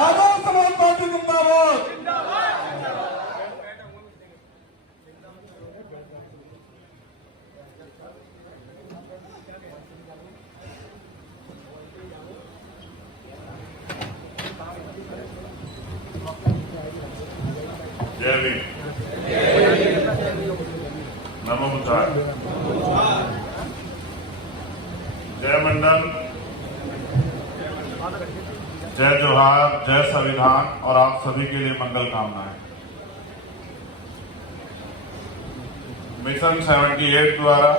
Azad Samaj party जिंदाबाद। जय भीम, नमो बुद्धाय, जय मंडल, जय जोहार, जय संविधान और आप सभी के लिए मंगल कामनाएं। मिशन 78 द्वारा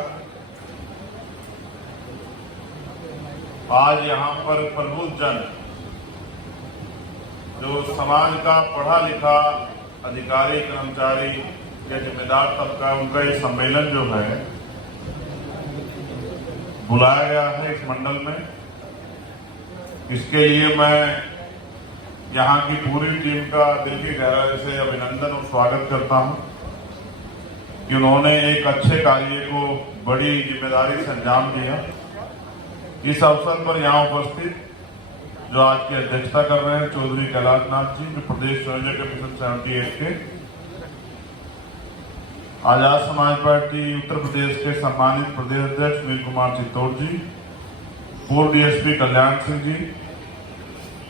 आज यहाँ पर प्रबुद्ध जन, जो समाज का पढ़ा लिखा अधिकारी कर्मचारी या जिम्मेदार तबका, उनका ये सम्मेलन जो है बुलाया गया है इस मंडल में। इसके लिए मैं यहाँ की पूरी टीम का दिल की गहराई से अभिनंदन और स्वागत करता हूँ कि उन्होंने एक अच्छे कार्य को बड़ी जिम्मेदारी से अंजाम दिया। इस अवसर पर यहाँ उपस्थित जो आज की अध्यक्षता कर रहे हैं चौधरी कैलाश नाथ जी, जो प्रदेश संयोजक है मिशन 78 के, आजाद समाज पार्टी उत्तर प्रदेश के सम्मानित प्रदेश अध्यक्ष वीर कुमार चित्तौड़ जी, पूर्व DSP Kalyan Singh ji,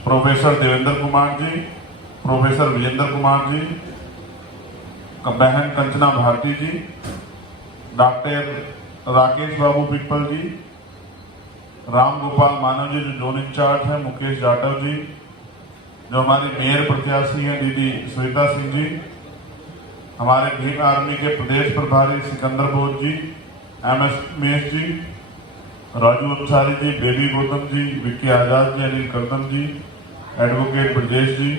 professor Devendra Kumar ji, professor Vijendra Kumar ji, बहन कंचना भारती जी, डॉक्टर राकेश बाबू पिप्पल जी, राम गोपाल मानव जी जो जोन इंचार्ज है, मुकेश जाटव जी, जो हमारी मेयर प्रत्याशी हैं दीदी श्वेता सिंह जी, हमारे भीम आर्मी के प्रदेश प्रभारी सिकंदर बोध जी, एमएस मेश जी, राजू अंसारी जी, बेबी गौतम जी, विक्की आजाद जी, अनिल करदम जी, एडवोकेट ब्रजेश जी,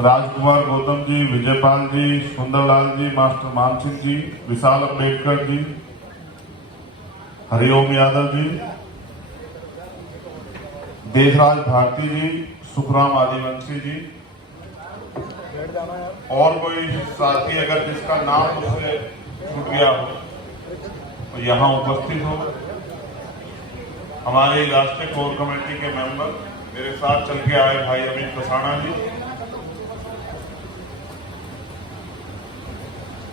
राजकुमार गौतम जी, विजयपाल जी, सुंदरलाल जी, मास्टर मान सिंह जी, विशाल अम्बेडकर जी, हरिओम यादव जी, देशराज भारती जी, सुखराम आदिवंशी जी, और कोई साथी अगर जिसका नाम मुझसे छूट गया हो तो यहाँ उपस्थित हो। हमारी राष्ट्रीय कोर कमेटी के मेंबर, मेरे साथ चल के आए भाई अमित कसाना जी,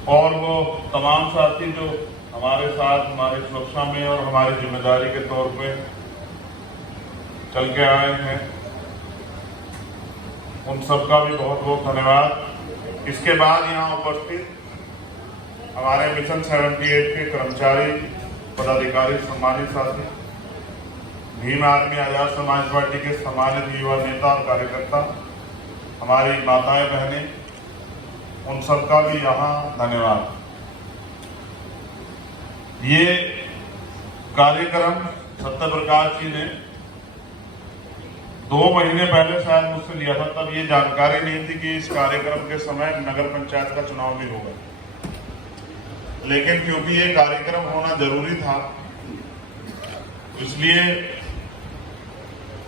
और वो तमाम साथी जो हमारे साथ हमारी सुरक्षा में और हमारी जिम्मेदारी के तौर पे चल के आए हैं, उन सबका भी बहुत बहुत धन्यवाद। इसके बाद यहाँ उपस्थित हमारे मिशन 78 के कर्मचारी, पदाधिकारी, सम्मानित साथी, भीम आर्मी आजाद समाज पार्टी के सम्मानित युवा नेता और कार्यकर्ता, हमारी माताएं बहनें, उन सबका भी यहाँ धन्यवाद। ये कार्यक्रम सत्यप्रकाश जी ने 2 महीने पहले शायद मुझसे लिया था, तब ये जानकारी नहीं थी कि इस कार्यक्रम के समय नगर पंचायत का चुनाव भी होगा। लेकिन क्योंकि ये कार्यक्रम होना जरूरी था, इसलिए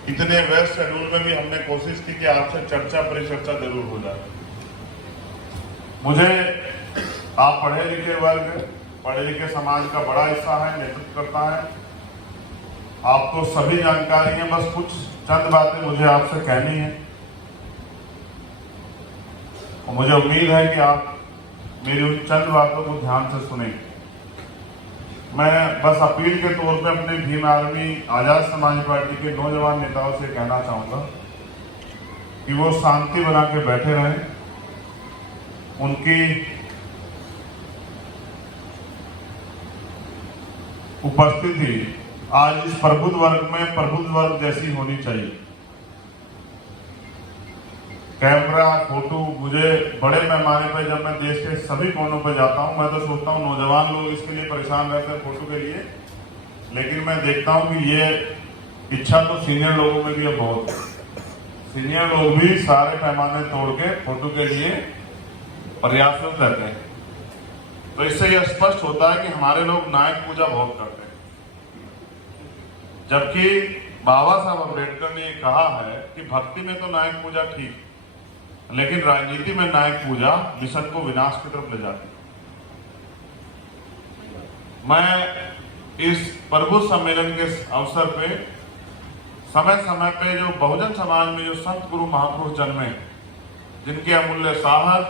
इतने व्यस्त शेड्यूल में भी हमने कोशिश की कि आपसे चर्चा परिचर्चा जरूर हो जाए। मुझे आप पढ़े लिखे वर्ग, पढ़े लिखे समाज का बड़ा हिस्सा है, नेतृत्व करता है, आपको सभी जानकारी है। बस कुछ चंद बातें मुझे आपसे कहनी है और मुझे उम्मीद है कि आप मेरी उन चंद बातों को ध्यान से सुनें। मैं बस अपील के तौर पे अपने भीम आर्मी आजाद समाज पार्टी के नौजवान नेताओं से कहना चाहूंगा कि वो शांति बना के बैठे रहें। उनकी उपस्थिति आज इस प्रबुद्ध वर्ग में प्रबुद्ध वर्ग जैसी होनी चाहिए। कैमरा, फोटो, मुझे बड़े पैमाने पर जब मैं देश के सभी कोनों पर जाता हूं, मैं तो सोचता हूं नौजवान लोग इसके लिए परेशान रहते हैं फोटो के लिए, लेकिन मैं देखता हूं कि ये इच्छा तो सीनियर लोगों में भी अब बहुत है। सीनियर लोग भी सारे पैमाने तोड़ के फोटो के लिए प्रयासरत रहते हैं। तो इससे यह स्पष्ट होता है कि हमारे लोग नायक पूजा बहुत करते हैं, जबकि बाबा साहब अम्बेडकर ने कहा है कि भक्ति में तो नायक पूजा ठीक, लेकिन राजनीति में नायक पूजा मिशन को विनाश की तरफ ले जाती है। मैं इस प्रबुद्ध सम्मेलन के अवसर पे समय समय पे जो बहुजन समाज में जो संत गुरु महापुरुष जन्मे, जिनके अमूल्य साहस,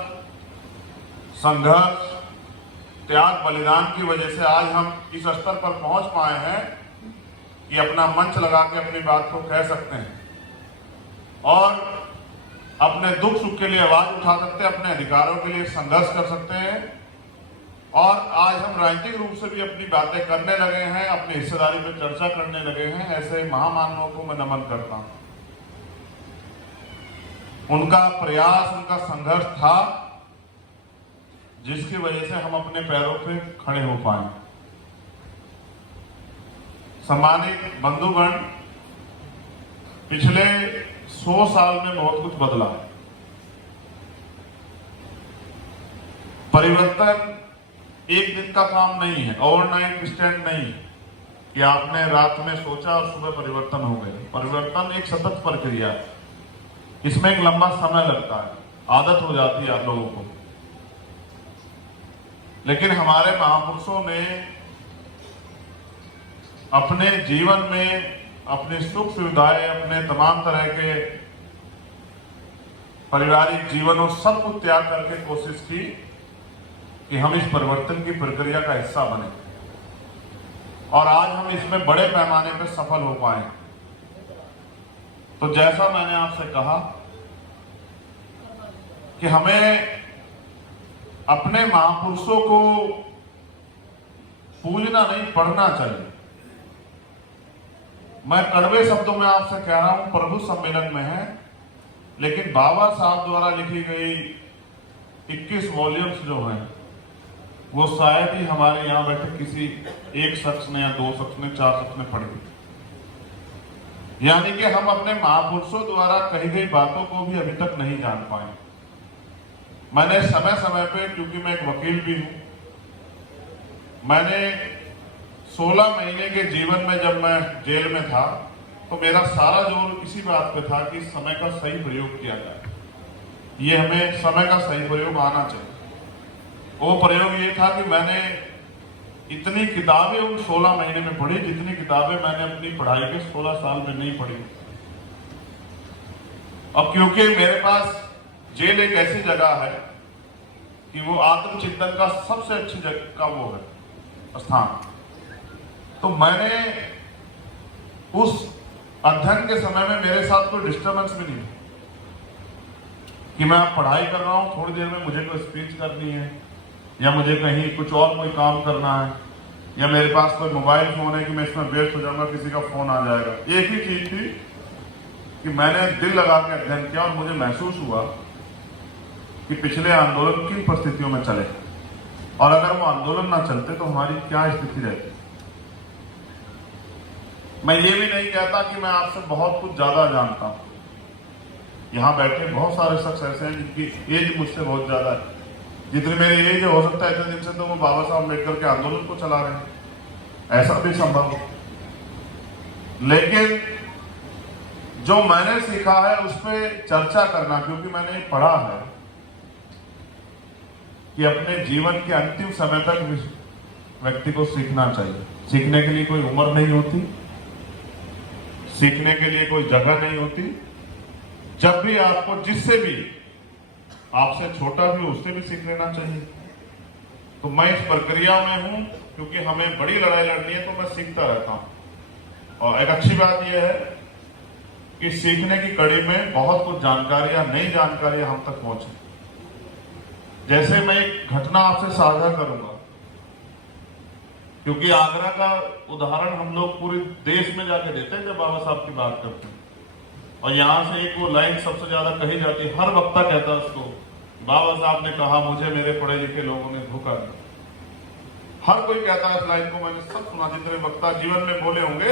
संघर्ष, त्याग, बलिदान की वजह से आज हम इस स्तर पर पहुंच पाए हैं कि अपना मंच लगा के अपनी बात को कह सकते हैं और अपने दुख सुख के लिए आवाज उठा सकते हैं, अपने अधिकारों के लिए संघर्ष कर सकते हैं। और आज हम राजनीतिक रूप से भी अपनी बातें करने लगे हैं, अपनी हिस्सेदारी पर चर्चा करने लगे हैं। ऐसे महामानवों को मैं नमन करता हूं। उनका प्रयास, उनका संघर्ष था जिसकी वजह से हम अपने पैरों पे खड़े हो पाए। सम्मानित बंधुगण, पिछले 100 साल में बहुत कुछ बदला है। परिवर्तन एक दिन का काम नहीं है, ओवरनाइट स्टैंड नहीं कि आपने रात में सोचा और सुबह परिवर्तन हो गए। परिवर्तन एक सतत प्रक्रिया है, इसमें एक लंबा समय लगता है, आदत हो जाती है आप लोगों को। लेकिन हमारे महापुरुषों ने अपने जीवन में अपनी सुख सुविधाएं, अपने तमाम तरह के पारिवारिक जीवन और सब कुछ त्याग करके कोशिश की कि हम इस परिवर्तन की प्रक्रिया का हिस्सा बने और आज हम इसमें बड़े पैमाने पर सफल हो पाए। तो जैसा मैंने आपसे कहा कि हमें अपने महापुरुषों को पूजना नहीं, पढ़ना चाहिए। मैं कड़वे शब्दों में आपसे कह रहा हूं, प्रभु सम्मेलन में है, लेकिन बाबा साहब द्वारा लिखी गई 21 वॉल्यूम्स जो हैं वो शायद ही हमारे यहां बैठे किसी एक शख्स ने या 2 शख्स ने, 4 शख्स ने पढ़ी। यानी कि हम अपने महापुरुषों द्वारा कही गई बातों को भी अभी तक नहीं जान पाए। मैंने समय समय पे, क्योंकि मैं एक वकील भी हूं, मैंने 16 महीने के जीवन में जब मैं जेल में था तो मेरा सारा जोर इसी बात पे था कि समय का सही प्रयोग किया जाए। ये हमें समय का सही प्रयोग आना चाहिए। वो प्रयोग ये था कि मैंने इतनी किताबें उन 16 महीने में पढ़ी जितनी किताबें मैंने अपनी पढ़ाई के 16 साल में नहीं पढ़ी। अब क्योंकि मेरे पास जेल एक ऐसी जगह है कि वो आत्मचिंतन का सबसे अच्छी जगह का वो है स्थान, तो मैंने उस अध्ययन के समय में मेरे साथ कोई डिस्टर्बेंस भी नहीं कि मैं पढ़ाई कर रहा हूं, थोड़ी देर में मुझे कोई स्पीच करनी है या मुझे कहीं कुछ और कोई काम करना है या मेरे पास कोई मोबाइल फोन है कि मैं इसमें व्यस्त हो जाऊंगा, किसी का फोन आ जाएगा। एक ही चीज थी कि मैंने दिल लगा के अध्ययन किया और मुझे महसूस हुआ कि पिछले आंदोलन किन परिस्थितियों में चले और अगर वो आंदोलन ना चलते तो हमारी क्या स्थिति रहती। मैं ये भी नहीं कहता कि मैं आपसे बहुत कुछ ज्यादा जानता हूं। यहां बैठे बहुत सारे शख्स ऐसे हैं जिनकी एज मुझसे बहुत ज्यादा है। जितनी मेरी एज हो सकता है इतने दिन से तो वो बाबा साहब अम्बेडकर के आंदोलन को चला रहे हैं, ऐसा भी संभव है। लेकिन जो मैंने सीखा है उस पर चर्चा करना, क्योंकि मैंने पढ़ा है कि अपने जीवन के अंतिम समय तक व्यक्ति को सीखना चाहिए। सीखने के लिए कोई उम्र नहीं होती, सीखने के लिए कोई जगह नहीं होती। जब भी आपको जिससे भी, आपसे छोटा भी उससे भी सीख लेना चाहिए। तो मैं इस प्रक्रिया में हूं, क्योंकि हमें बड़ी लड़ाई लड़नी है, तो मैं सीखता रहता हूं। और एक अच्छी बात यह है कि सीखने की कड़ी में बहुत कुछ जानकारियां, नई जानकारियां हम तक पहुंचे। जैसे मैं एक घटना आपसे साझा करूंगा, क्योंकि आगरा का उदाहरण हम लोग पूरे देश में जाके देते हैं जब बाबा साहब की बात करते हैं। और यहां से एक वो लाइन सबसे ज्यादा कही जाती है, हर वक्ता कहता है उसको, बाबा साहब ने कहा मुझे मेरे पढ़े लिखे लोगों ने धोखा दिया। हर कोई कहता है इस लाइन को, मैंने सब सुना, जितने वक्ता जीवन में बोले होंगे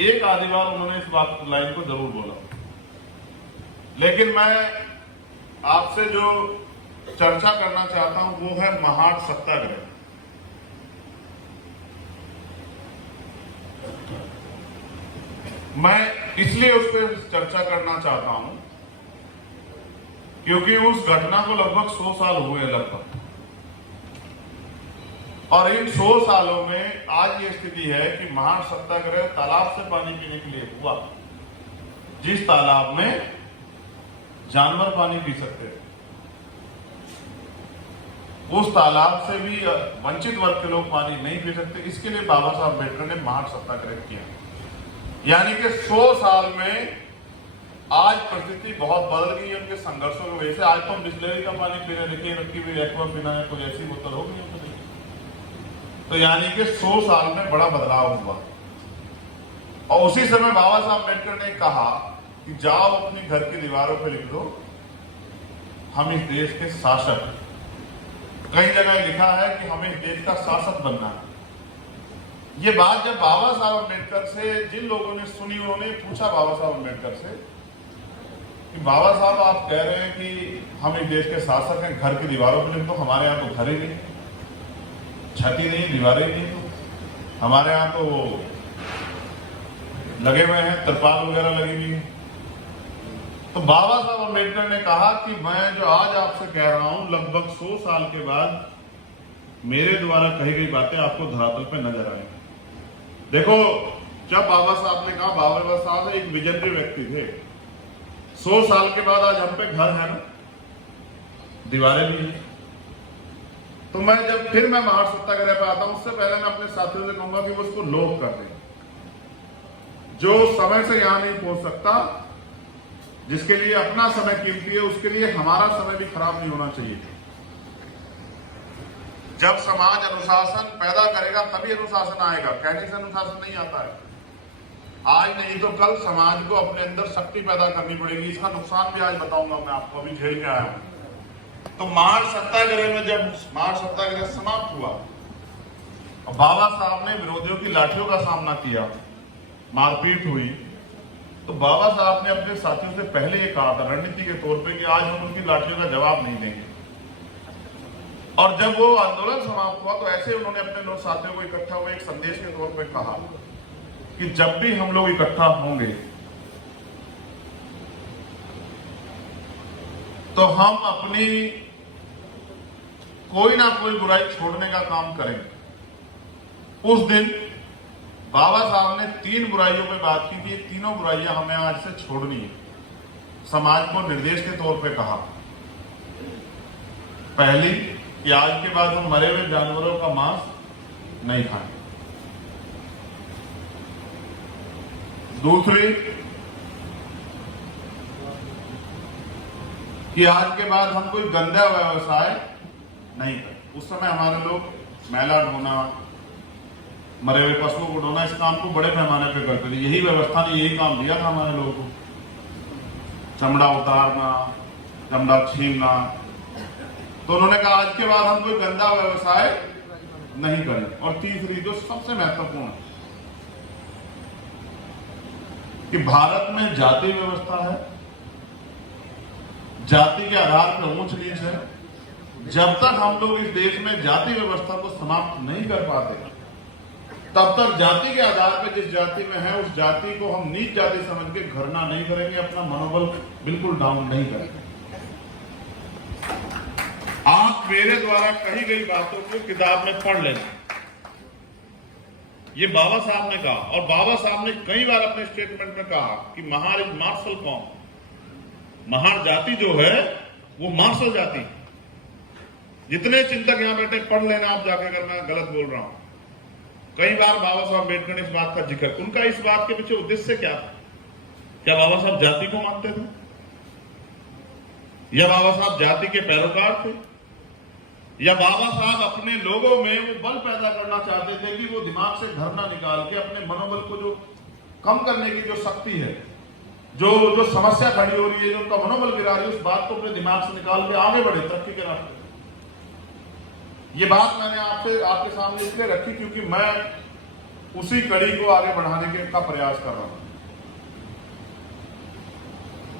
एक आधी बार उन्होंने इस लाइन को जरूर बोला। लेकिन मैं आपसे जो चर्चा करना चाहता हूं वो है महाड़ सत्याग्रह। मैं इसलिए उस पर चर्चा करना चाहता हूं क्योंकि उस घटना को लगभग 100 साल हुए लगभग, और इन 100 सालों में आज ये स्थिति है कि महाड़ सत्याग्रह तालाब से पानी पीने के लिए हुआ। जिस तालाब में जानवर पानी पी सकते थे, उस तालाब से भी वंचित वर्ग के लोग पानी नहीं पी सकते। इसके लिए बाबा साहब अम्बेडकर ने महान सत्याग्रह किया। यानी कि 100 साल में आज परिस्थिति बहुत बदल गई है उनके संघर्षों की वजह से। आज तो हम बिस्लरी का पानी पी रहे, देखिए रखी हुई एक्वा पीना है, कोई ऐसी बोतल हो गई। तो यानी कि 100 साल में बड़ा बदलाव हुआ। और उसी समय बाबा साहब अम्बेडकर ने कहा कि जाओ अपनी घर की दीवारों पर लिख दो, हम इस देश के शासक। कई जगह लिखा है कि हमें इस देश का शासक बनना है। ये बात जब बाबा साहब अम्बेडकर से जिन लोगों ने सुनी, उन्होंने पूछा बाबा साहब अम्बेडकर से कि बाबा साहब आप कह रहे हैं कि हम इस देश के शासक हैं, घर की दीवारों पर लिख दो। हमारे यहाँ तो घर ही नहीं, छत ही नहीं, दीवारें ही नहीं, तो हमारे यहाँ तो लगे हुए हैं, तिरपाल वगैरह लगी हुई है। तो बाबा साहब अम्बेडकर ने कहा कि मैं जो आज आपसे कह रहा हूं, लगभग 100 साल के बाद मेरे द्वारा कही गई बातें आपको धरातल पे नजर आएंगी। देखो, जब बाबा साहब ने कहा, बाबा साहब एक विजनरी व्यक्ति थे। 100 साल के बाद आज हम पे घर है ना, दीवारें भी हैं। तो मैं जब फिर मैं महान सत्याग्रह पे आता हूं, उससे पहले मैं अपने साथियों से कहूंगा कि वो उसको लोप कर दें। जो समय से यहां नहीं पहुंच सकता, जिसके लिए अपना समय कीमती है, उसके लिए हमारा समय भी खराब नहीं होना चाहिए। जब समाज अनुशासन पैदा करेगा तभी अनुशासन आएगा, कहने से अनुशासन नहीं आता है। आज नहीं तो कल समाज को अपने अंदर शक्ति पैदा करनी पड़ेगी। इसका नुकसान भी आज बताऊंगा मैं आपको, अभी झेल के आया हूं। तो महान सत्याग्रह में जब महान सत्याग्रह समाप्त हुआ, बाबा साहब ने विरोधियों की लाठियों का सामना किया, मारपीट हुई, तो बाबा साहब ने अपने साथियों से पहले ये कहा था रणनीति के तौर पे कि आज हम उनकी लाठियों का जवाब नहीं देंगे। और जब वो आंदोलन समाप्त हुआ तो ऐसे उन्होंने अपने लोग साथियों को इकट्ठा हुए एक संदेश के तौर पे कहा कि जब भी हम लोग इकट्ठा होंगे तो हम अपनी कोई ना कोई बुराई छोड़ने का काम करेंगे। उस दिन बाबा साहब ने 3 बुराइयों पे बात की थी। ये तीनों बुराइयां हमें आज से छोड़नी है, समाज को निर्देश के तौर पे कहा। पहली कि आज के बाद हम मरे हुए जानवरों का मांस नहीं खाएं। दूसरी कि आज के बाद हम कोई गंदा व्यवसाय नहीं करें। उस समय हमारे लोग मैला ढोना, मरे हुए पशुओं को ढोना, इस काम को बड़े पैमाने पे करते थे। यही व्यवस्था ने यही काम दिया था हमारे लोगों को, चमड़ा उतारना, चमड़ा छीनना। तो उन्होंने कहा आज के बाद हम कोई गंदा व्यवसाय नहीं करें। और तीसरी जो सबसे महत्वपूर्ण है कि भारत में जाति व्यवस्था है, जाति के आधार पर ऊंच नीच है। जब तक हम लोग इस देश में जाति व्यवस्था को समाप्त नहीं कर पाते, तब तक जाति के आधार पर जिस जाति में है उस जाति को हम नीच जाति समझ के घृणा नहीं करेंगे, अपना मनोबल बिल्कुल डाउन नहीं करेंगे। आप मेरे द्वारा कही गई बातों को किताब में पढ़ लेना, ये बाबा साहब ने कहा। और बाबा साहब ने कई बार अपने स्टेटमेंट में कहा कि महार इज मार्शल कौम, महार जाति जो है वो मार्शल जाति। जितने चिंतक यहां बैठे पढ़ लेना आप जाके, अगर मैं गलत बोल रहा हूं। कई बार बाबा साहब अम्बेडकर ने इस बात का जिक्र, उनका इस बात के पीछे उद्देश्य क्या था? क्या बाबा साहब जाति को मानते थे, या बाबा साहब जाति के पैरोकार थे, या बाबा साहब अपने लोगों में वो बल पैदा करना चाहते थे कि वो दिमाग से घृणा निकाल के अपने मनोबल को जो कम करने की जो शक्ति है, जो समस्या खड़ी हो रही है, जो उनका मनोबल गिरा रही है, उस बात को अपने दिमाग से निकाल के आगे बढ़े तरक्की के रास्ते। ये बात मैंने आपके सामने इसलिए रखी क्योंकि मैं उसी कड़ी को आगे बढ़ाने का प्रयास कर रहा हूं।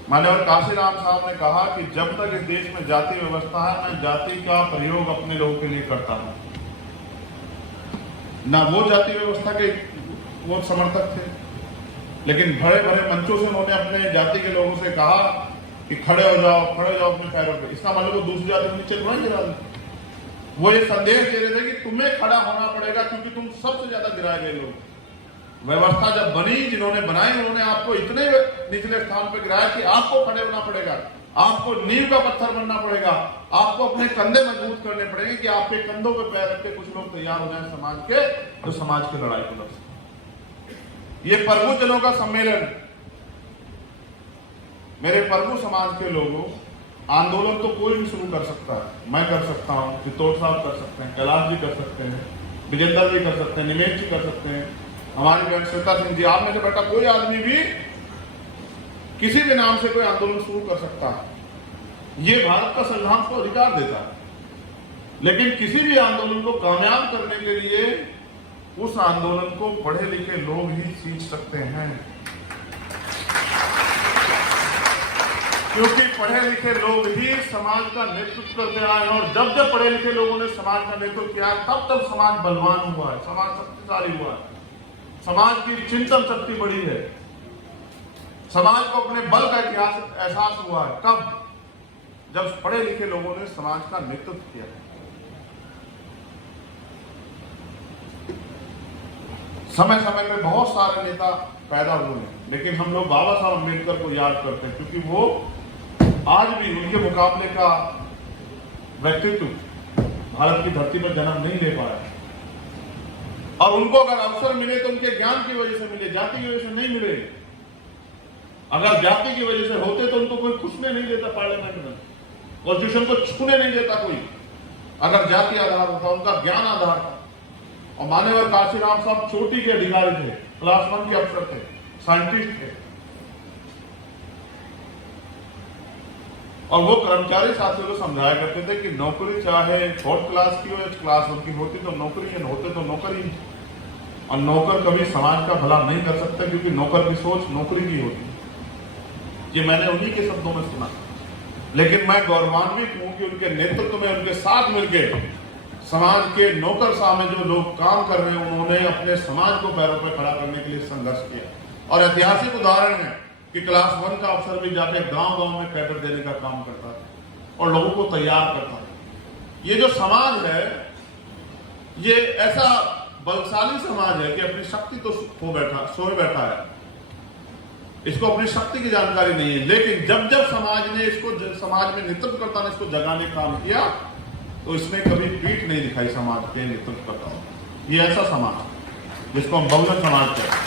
मान्यवर काशीराम साहब ने कहा कि जब तक इस देश में जाति व्यवस्था है, मैं जाति का प्रयोग अपने लोगों के लिए करता हूं। ना वो जाति व्यवस्था के वो समर्थक थे, लेकिन बड़े बड़े मंचों से उन्होंने अपने जाति के लोगों से कहा कि खड़े हो जाओ अपने पैरों पे। इसका मतलब वो दूसरी जाति को नीचे थोड़ा गिरा दे। वो ये संदेश दे रहे थे कि तुम्हें खड़ा होना पड़ेगा क्योंकि तुम सबसे ज्यादा गिराए गए लोग। व्यवस्था जब बनी, जिन्होंने बनाई, उन्होंने आपको इतने निचले स्थान पर गिराया कि आपको खड़े होना पड़ेगा, आपको नींव का पत्थर बनना पड़ेगा, आपको अपने कंधे मजबूत करने पड़ेंगे कि आपके कंधों पे पैर रख के कुछ लोग तैयार हो जाए समाज के, जो समाज की लड़ाई को लड़ सके। ये प्रभुजनों का सम्मेलन, मेरे प्रभु समाज के लोगों, आंदोलन तो कोई भी शुरू कर सकता है। मैं कर सकता हूं, चित्तौड़ साहब कर सकते हैं, कैलाश जी कर सकते हैं, विजेंद्र जी कर सकते हैं, निमेश जी कर सकते हैं, हमारी बहन श्वेता सिंह जी, आप में से बेटा कोई आदमी भी किसी भी नाम से कोई आंदोलन शुरू कर सकता है। ये भारत का संविधान को अधिकार देता है। लेकिन किसी भी आंदोलन को कामयाब करने के लिए उस आंदोलन को पढ़े लिखे लोग ही सींच सकते हैं, क्योंकि पढ़े लिखे लोग ही समाज का नेतृत्व करते आए, और जब जब पढ़े लिखे लोगों ने समाज का नेतृत्व किया, तब तब समाज बलवान हुआ है, समाज शक्तिशाली हुआ है, समाज की चिंतन शक्ति बढ़ी है, समाज को अपने बल का इतिहास एहसास हुआ है। कब? जब पढ़े लिखे लोगों ने समाज का नेतृत्व किया। समय समय में बहुत सारे नेता पैदा हुए हैं, लेकिन हम लोग बाबा साहब अम्बेडकर को याद करते हैं, क्योंकि वो आज भी उनके मुकाबले का व्यक्तित्व भारत की धरती पर जन्म नहीं ले पाया, और उनको अगर अवसर मिले तो उनके ज्ञान की वजह से मिले, जाति की वजह से नहीं मिले। अगर जाति की वजह से होते तो उनको कोई घुसने नहीं देता पार्लियामेंट में, कॉन्स्टिट्यूशन को छूने नहीं देता कोई, अगर जाति आधार होता, उनका ज्ञान आधार था। और मान्यवर काशीराम साहब चोटी के अधिकारी थे, क्लास 1 के अफसर थे, साइंटिस्ट थे, और वो कर्मचारी साथियों को समझाया करते थे कि नौकरी चाहे 4th क्लास की हो या क्लास 1 की, होती तो नौकरी है, होते तो नौकरी, और नौकर कभी समाज का भला नहीं कर सकता, क्योंकि नौकर की सोच नौकरी की होती है। ये मैंने उन्हीं के शब्दों में सुना, लेकिन मैं गौरवान्वित हूं कि उनके नेतृत्व में, उनके साथ मिलकर समाज के नौकर साहब में जो लोग काम कर रहे हैं, उन्होंने अपने समाज को पैरों पर खड़ा करने के लिए संघर्ष किया। और ऐतिहासिक उदाहरण है कि क्लास 1 का अफसर भी जाके गांव-गांव में कैडर देने का काम करता है और लोगों को तैयार करता है। ये जो समाज है, ये ऐसा बलशाली समाज है कि अपनी शक्ति तो सोए बैठा है, इसको अपनी शक्ति की जानकारी नहीं है, लेकिन जब जब समाज ने इसको, समाज में नेतृत्वकर्ता ने इसको जगाने का काम किया, तो इसने कभी पीठ नहीं दिखाई समाज के नेतृत्वकर्ताओं। ये ऐसा समाज जिसको हम बहुजन समाज कहते हैं।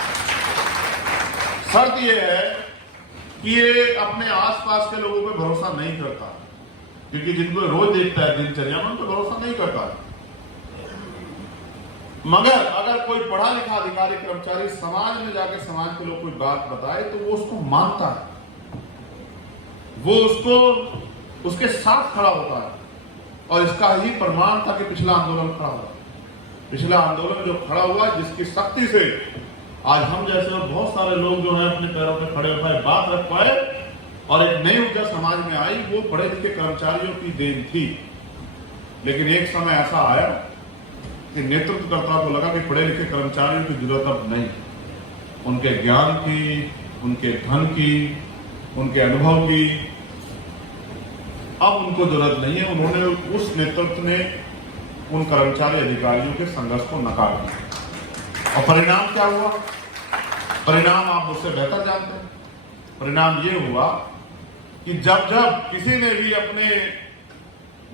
शर्त यह है कि ये अपने आसपास के लोगों पर भरोसा नहीं करता, क्योंकि जिनको रोज देखता है दिनचर्या में, उन पर भरोसा नहीं करता। मगर अगर कोई पढ़ा लिखा अधिकारी कर्मचारी समाज में जाकर समाज के लोग कोई बात बताए, तो वो उसको मानता है, वो उसको उसके साथ खड़ा होता है। और इसका ही प्रमाण था कि पिछला आंदोलन खड़ा हुआ, पिछला आंदोलन जो खड़ा हुआ, जिसकी शक्ति से आज हम जैसे और बहुत सारे लोग जो है अपने पैरों पे खड़े हो पाए, बात रख पाए, और एक नई ऊर्जा समाज में आई, वो पढ़े लिखे कर्मचारियों की देन थी। लेकिन एक समय ऐसा आया कि नेतृत्वकर्ता को लगा कि पढ़े लिखे कर्मचारियों की जरूरत अब नहीं, उनके ज्ञान की, उनके धन की, उनके अनुभव की अब उनको जरूरत नहीं है। उन्होंने, उस नेतृत्व ने उन कर्मचारी अधिकारियों के संघर्ष को नकार दिया, और परिणाम क्या हुआ? परिणाम आप मुझसे बेहतर जानते हैं। परिणाम ये हुआ कि जब जब किसी ने भी अपने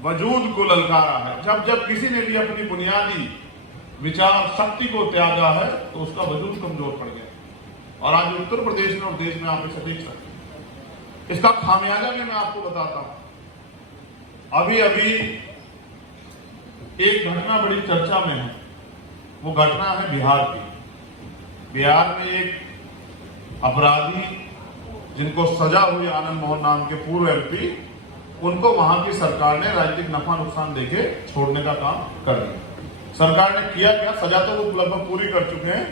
वजूद को ललकारा है, जब जब किसी ने भी अपनी बुनियादी विचार शक्ति को त्यागा है, तो उसका वजूद कमजोर पड़ गया। और आज उत्तर प्रदेश में और देश में आप इसे देख सकते हैं। इसका खामियाजा भी मैं आपको बताता हूं। अभी अभी एक घटना बड़ी चर्चा में है, वो घटना है बिहार की। बिहार में एक अपराधी जिनको सजा हुई, आनंद मोहन नाम के पूर्व एमपी, उनको वहां की सरकार ने राजनीतिक नफा नुकसान देके छोड़ने का काम कर दिया। सरकार ने किया क्या? सजा तो वो लगभग पूरी कर चुके हैं।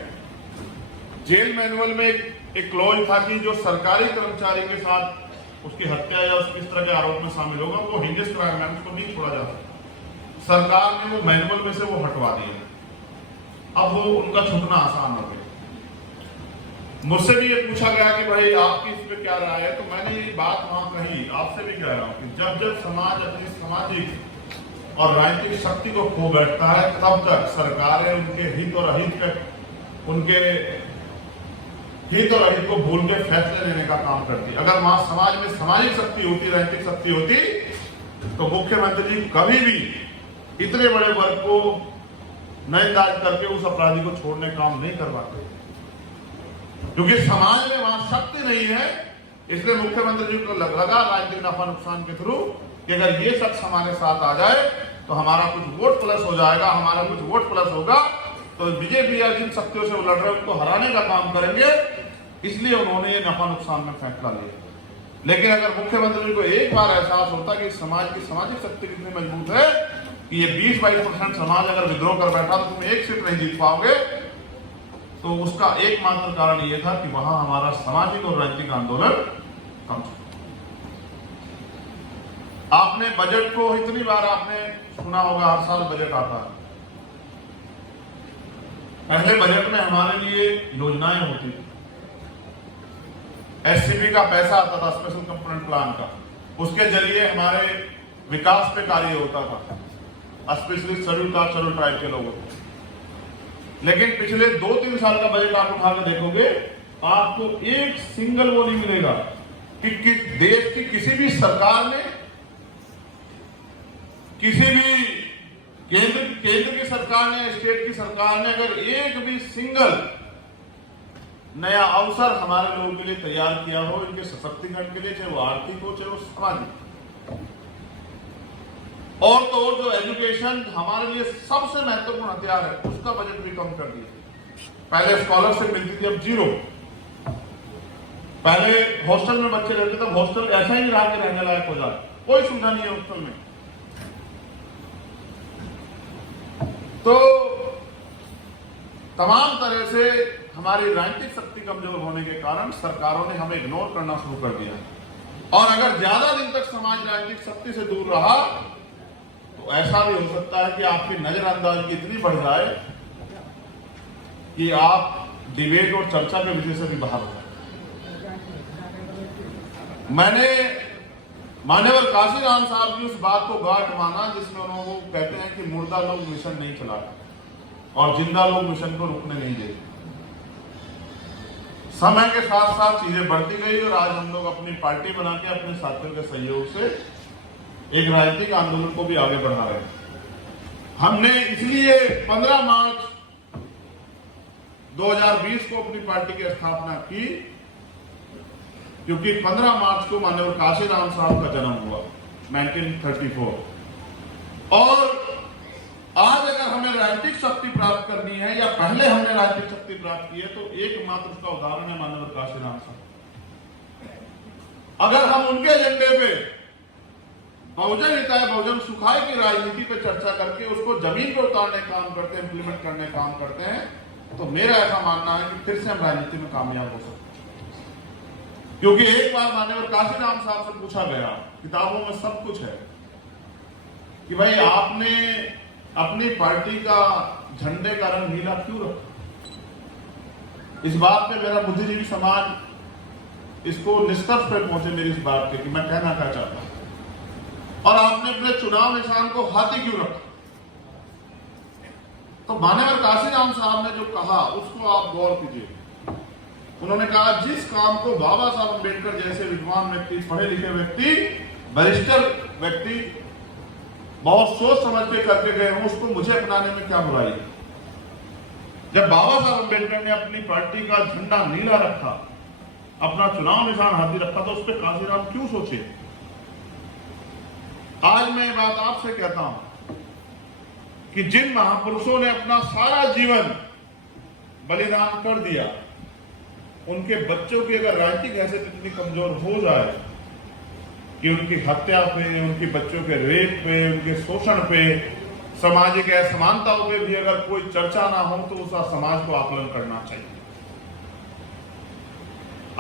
जेल मैनुअल में एक क्लॉज था कि जो सरकारी कर्मचारी के साथ उसकी हत्या या इस तरह के आरोप में शामिल होगा, वो हिंजेस क्राइम है, उसको नहीं छोड़ा जा सकता। सरकार ने वो मैनुअल में से वो हटवा दिया। अब वो उनका छूटना आसान हो गया। मुझसे भी ये पूछा गया कि भाई आपकी इस पे क्या राय है, तो मैंने ये बात वहां कही, आपसे भी कह रहा हूं कि जब जब समाज अपनी सामाजिक और राजनीतिक शक्ति को खो बैठता है, तब तक सरकारें उनके हित और अहित के, उनके हित और अहित को भूल के फैसले लेने का काम करती। अगर वहां समाज में सामाजिक शक्ति होती, राजनीतिक शक्ति होती, तो मुख्यमंत्री जी कभी भी इतने बड़े वर्ग को नजरअंदाज करके उस अपराधी को छोड़ने काम नहीं करवाते, क्योंकि समाज में वहां शक्ति नहीं है। इसलिए मुख्यमंत्री जी को लगा राजनीतिक नफा नुकसान के थ्रू कि अगर ये शख्स हमारे साथ आ जाए तो हमारा कुछ वोट प्लस हो जाएगा, हमारा कुछ वोट प्लस होगा, तो बीजेपी या जिन शक्तियों से वो लड़ रहे हैं उनको हराने का काम करेंगे। इसलिए उन्होंने ये नफा नुकसान में फैसला लिया। लेकिन अगर मुख्यमंत्री को एक बार एहसास होता कि समाज की सामाजिक शक्ति कितनी मजबूत है कि ये 20-22% समाज अगर विद्रोह कर बैठा तो तुम एक सीट नहीं जीत पाओगे, तो उसका एकमात्र कारण ये था कि वहां हमारा सामाजिक और राजनीतिक आंदोलन कम था। आपने बजट को इतनी बार आपने सुना होगा, हर साल बजट आता है। पहले बजट में हमारे लिए योजनाएं होती थी, एससीपी का पैसा आता था, स्पेशल कंपोनेंट प्लान का, उसके जरिए हमारे विकास पे कार्य होता था, specially schedule caste schedule tribe के लोगों को। लेकिन पिछले 2-3 साल का बजट आप उठा कर देखोगे, आपको एक सिंगल वो नहीं मिलेगा कि देश की किसी भी सरकार ने, किसी भी केंद्र की सरकार ने, स्टेट की सरकार ने अगर एक भी सिंगल नया अवसर हमारे लोगों के लिए तैयार किया हो, इनके सशक्तिकरण के लिए, चाहे वो आर्थिक हो चाहे वो सामाजिक, और तो और जो एजुकेशन हमारे लिए सबसे महत्वपूर्ण हथियार है, उसका बजट भी कम कर दिया। पहले स्कॉलरशिप मिलती थी, अब 0। पहले हॉस्टल में बच्चे रहते थे, हॉस्टल ऐसा ही रहा के रहने लायक हो जाए, कोई सुविधा नहीं है हॉस्टल में। तो तमाम तरह से हमारी राजनीतिक शक्ति कमजोर होने के कारण सरकारों ने हमें इग्नोर करना शुरू कर दिया। और अगर ज्यादा दिन तक समाज राजनीतिक शक्ति से दूर रहा तो ऐसा भी हो सकता है कि आपकी नजरअंदाजी इतनी बढ़ जाए कि आप डिबेट और चर्चा के विषय से भी बाहर हो जाए। मैंने मान्यवर काशीराम साहब की उस बात को गांठ माना जिसमें उन्होंने कहते हैं कि मुर्दा लोग मिशन नहीं चलाते और जिंदा लोग मिशन को रुकने नहीं देते। समय के साथ साथ चीजें बढ़ती गई और आज हम लोग अपनी पार्टी बना के अपने साथियों के सहयोग से एक राजनीतिक आंदोलन को भी आगे बढ़ा रहे हैं। हमने इसलिए 15 मार्च 2020 को अपनी पार्टी की स्थापना की क्योंकि 15 मार्च को माननीय काशीराम साहब का जन्म हुआ 1934। और आज अगर हमें राजनीतिक शक्ति प्राप्त करनी है या पहले हमने राजनीतिक शक्ति प्राप्त की है तो एकमात्र उसका उदाहरण है माननीय काशीराम साहब। अगर हम उनके एजेंडे पे बहुजन हिताय बहुजन सुखाय की राजनीति पे चर्चा करके उसको जमीन पर उतारने का काम करते हैं, इंप्लीमेंट करने का काम करते हैं, तो मेरा ऐसा मानना है कि फिर से हम राजनीति में कामयाब हो सकते हैं। क्योंकि एक बार माननीय काशीराम साहब से पूछा गया, किताबों में सब कुछ है, कि भाई आपने अपनी पार्टी का झंडे का रंग नीला क्यों रखा। इस बात पे मेरा बुद्धिजीवी समाज इसको निष्कर्ष पे पहुंचे मेरी इस बात पे कि मैं कहना क्या चाहता हूं। और आपने अपने चुनाव निशान को हाथी क्यों रखा। तो माननीय काशीराम साहब ने जो कहा उसको आप गौर कीजिए। उन्होंने कहा जिस काम को बाबा साहब अम्बेडकर जैसे विद्वान व्यक्ति, पढ़े लिखे व्यक्ति, वरिष्ठ व्यक्ति बहुत सोच समझ के करके गए हो, उसको मुझे अपनाने में क्या बुराई है। जब बाबा साहब अम्बेडकर ने अपनी पार्टी का झंडा नीला रखा, अपना चुनाव निशान हाथी रखा, तो उस पर काशीराम क्यों सोचे। आज मैं ये बात आपसे कहता हूं कि जिन महापुरुषों ने अपना सारा जीवन बलिदान कर दिया, उनके बच्चों की अगर राजनीतिक हैसियत इतनी कमजोर हो जाए कि उनकी हत्या पे, उनके बच्चों के रेप पे, उनके शोषण पे, सामाजिक असमानताओं पे भी अगर कोई चर्चा ना हो तो उसका समाज को आकलन करना चाहिए।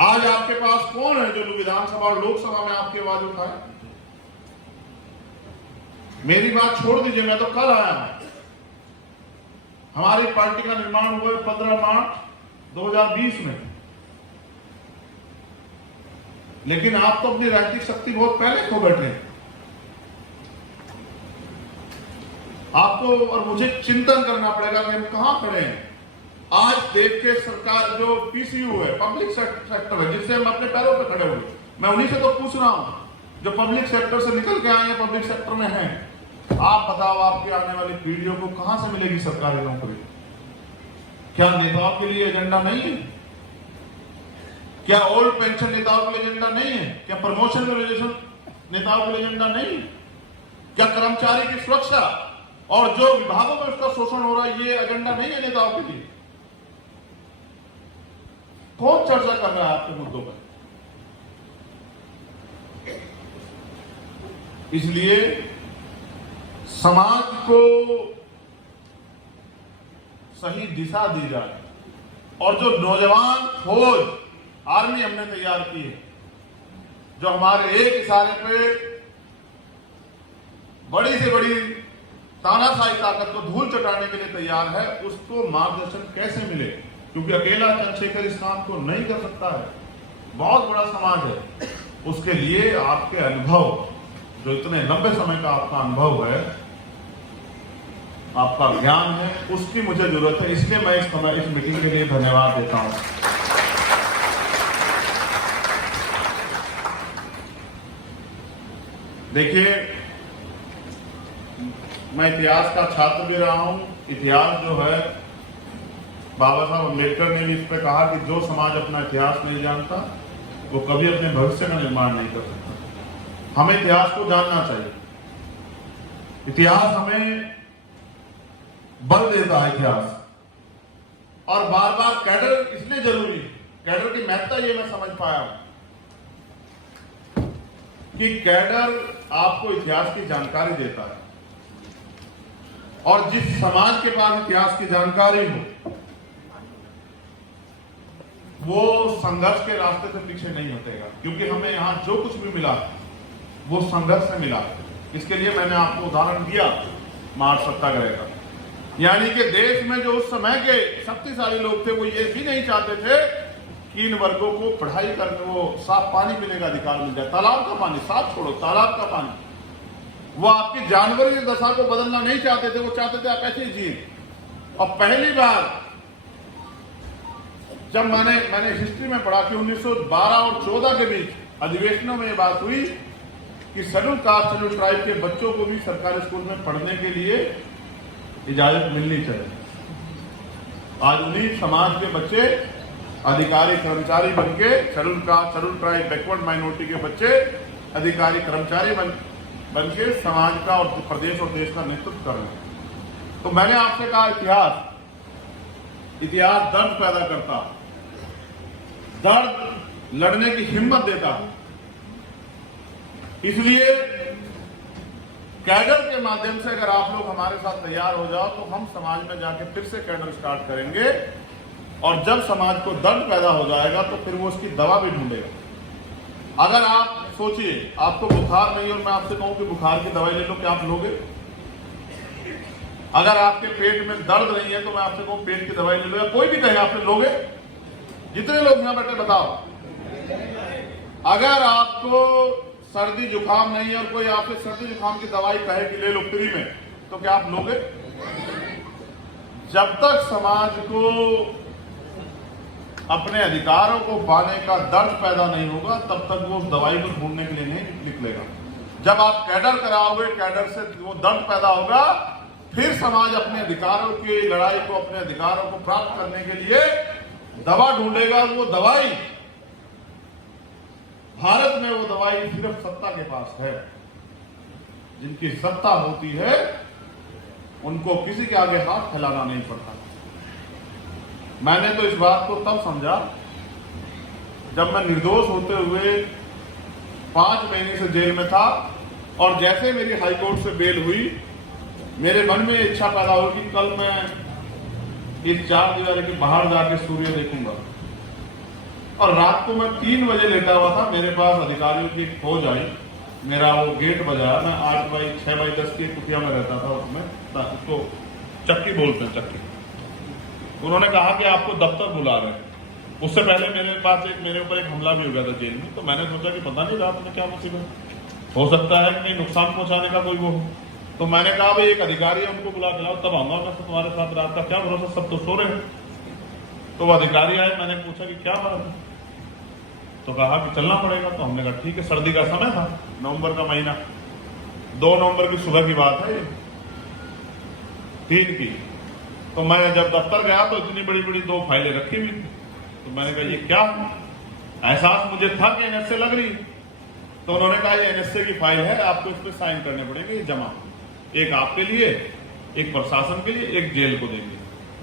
आज आपके पास कौन है जो विधानसभा और लोकसभा में आपकी आवाज उठाए। मेरी बात छोड़ दीजिए, मैं तो कल आया हूं। हमारी पार्टी का निर्माण हुआ 15 मार्च 2020 में, लेकिन आप तो अपनी राजनीतिक शक्ति बहुत पहले खो बैठे हैं। आपको और मुझे चिंतन करना पड़ेगा कि हम कहां खड़े हैं। आज देश के सरकार जो पीसीयू है, पब्लिक सेक्टर है, जिससे हम अपने पैरों पर खड़े हुए, मैं उन्हीं से तो पूछ रहा हूं जो पब्लिक सेक्टर से निकल के आए हैं, पब्लिक सेक्टर में हैं। आप बताओ, आपके आने वाली पीढ़ियों को कहां से मिलेगी सरकारी नौकरी? क्या नेताओं के लिए एजेंडा नहीं है? क्या ओल्ड पेंशन नेताओं के लिए एजेंडा नहीं है? क्या प्रमोशन रिलेशन नेताओं के लिए एजेंडा नहीं है? क्या कर्मचारी की सुरक्षा और जो विभागों में उसका शोषण हो रहा है, ये एजेंडा नहीं है नेताओं के लिए? कौन चर्चा कर रहा है आपके मुद्दों पर? इसलिए समाज को सही दिशा दी जाए और जो नौजवान फौज आर्मी हमने तैयार की है, जो हमारे एक इशारे पे बड़ी से बड़ी तानाशाही ताकत को धूल चटाने के लिए तैयार है, उसको मार्गदर्शन कैसे मिले? क्योंकि अकेला चंद्रशेखर इस काम को नहीं कर सकता है, बहुत बड़ा समाज है। उसके लिए आपके अनुभव, जो इतने लंबे समय का आपका अनुभव है, आपका ज्ञान है, उसकी मुझे जरूरत है। इसलिए मैं इस मीटिंग के लिए धन्यवाद देता हूं। देखिए, मैं इतिहास का छात्र भी रहा हूं। इतिहास जो है, बाबा साहब अम्बेडकर ने भी इस पर कहा कि जो समाज अपना इतिहास नहीं जानता वो कभी अपने भविष्य का निर्माण नहीं कर सकता। हमें इतिहास को जानना चाहिए। इतिहास हमें बल देता है, इतिहास। और बार बार कैडर इसलिए जरूरी है, कैडर की महत्ता ये मैं समझ पाया हूं कि कैडर आपको इतिहास की जानकारी देता है, और जिस समाज के पास इतिहास की जानकारी हो वो संघर्ष के रास्ते से पीछे नहीं हटेगा, क्योंकि हमें यहां जो कुछ भी मिला वो संघर्ष से मिला। इसके लिए मैंने आपको उदाहरण दिया मार्च सत्याग्रह का। यानी कि देश में जो उस समय के शक्तिशाली लोग थे, वो ये भी नहीं चाहते थे कि इन वर्गों को पढ़ाई करके वो साफ पानी पीने का अधिकार मिल जाए। तालाब का पानी, साफ छोड़ो, तालाब का पानी। वो आपकी जानवरी दशा को बदलना नहीं चाहते थे, वो चाहते थे आप ऐसे ही जिए। और पहली बार जब मैंने हिस्ट्री में पढ़ा कि 1912 और 14 के बीच अधिवेशनों में ये बात हुई कि शेड्यूल कास्ट शेड्यूल ट्राइब के बच्चों को भी सरकारी स्कूल में पढ़ने के लिए इजाजत मिलनी चाहिए। आज उन्हीं समाज के बच्चे अधिकारी कर्मचारी बनके, schedule caste schedule tribe backward minority के बच्चे अधिकारी कर्मचारी बनके समाज का और प्रदेश और देश का नेतृत्व कर रहे हैं। तो मैंने आपसे कहा, इतिहास दर्द पैदा करता, दर्द लड़ने की हिम्मत देता। इसलिए कैडर के माध्यम से अगर आप लोग हमारे साथ तैयार हो जाओ तो हम समाज में जाके फिर से कैडर स्टार्ट करेंगे, और जब समाज को दर्द पैदा हो जाएगा तो फिर वो उसकी दवा भी ढूंढेगा। अगर आप सोचिए, आपको बुखार नहीं, और मैं आपसे कहूं कि बुखार की दवाई ले लो, क्या आप लोगे? अगर आपके पेट में दर्द नहीं है तो मैं आपसे कहूं पेट की दवाई ले लो, या कोई भी कहे, आप लोगे? जितने लोग यहां बैठे बताओ। अगर आपको सर्दी जुकाम नहीं है और कोई आपसे सर्दी जुकाम की दवाई कहे कि ले लो फ्री में, तो क्या आप लोगे? जब तक समाज को अपने अधिकारों को पाने का दर्द पैदा नहीं होगा, तब तक वो उस दवाई को ढूंढने के लिए नहीं निकलेगा। जब आप कैडर कराओगे, कैडर से वो दर्द पैदा होगा, फिर समाज अपने अधिकारों की लड़ाई को, अपने अधिकारों को प्राप्त करने के लिए दवा ढूंढेगा। वो दवाई, भारत में वो दवाई सिर्फ सत्ता के पास है। जिनकी सत्ता होती है उनको किसी के आगे हाथ फैलाना नहीं पड़ता। मैंने तो इस बात को तब समझा जब मैं निर्दोष होते हुए 5 महीने से जेल में था, और जैसे मेरी हाईकोर्ट से बेल हुई, मेरे मन में इच्छा पैदा हुई कि कल मैं इस 4 दीवार के बाहर जाके सूर्य देखूंगा। और रात को मैं 3 बजे लेटा हुआ था, मेरे पास अधिकारियों की एक फौज आई, मेरा वो गेट बजाया। मैं 6x10 की कुटिया में रहता था, उसमें उसको चक्की बोलते हैं, चक्की। उन्होंने कहा कि आपको दफ्तर बुला रहे हैं। उससे पहले मेरे ऊपर एक हमला भी हो गया था जेल में, तो मैंने सोचा कि पता नहीं रात में क्या मुसीबत हो सकता है कि नहीं नुकसान पहुंचाने का कोई वो हो। तो मैंने कहा भाई एक अधिकारी है, उनको बुला के लाओ, तब आऊंगा मैं तुम्हारे साथ। रात का क्या भरोसा, सब तो सो रहे हैं। तो वो अधिकारी आए, मैंने पूछा कि क्या बात है, तो कहा कि चलना पड़ेगा। तो हमने कहा ठीक है। सर्दी का समय था, नवंबर का महीना, 2 नवंबर की सुबह की बात है, 3 की। तो मैं जब दफ्तर गया तो इतनी बड़ी बड़ी 2 फाइलें रखी हुई थी। तो मैंने कहा ये क्या, एहसास मुझे था कि एनएसए लग रही। तो उन्होंने कहा ये एनएसए की फाइल है, आपको इस पर साइन करने पड़ेंगे जमा, एक आपके लिए, एक प्रशासन के लिए, एक जेल को देंगे।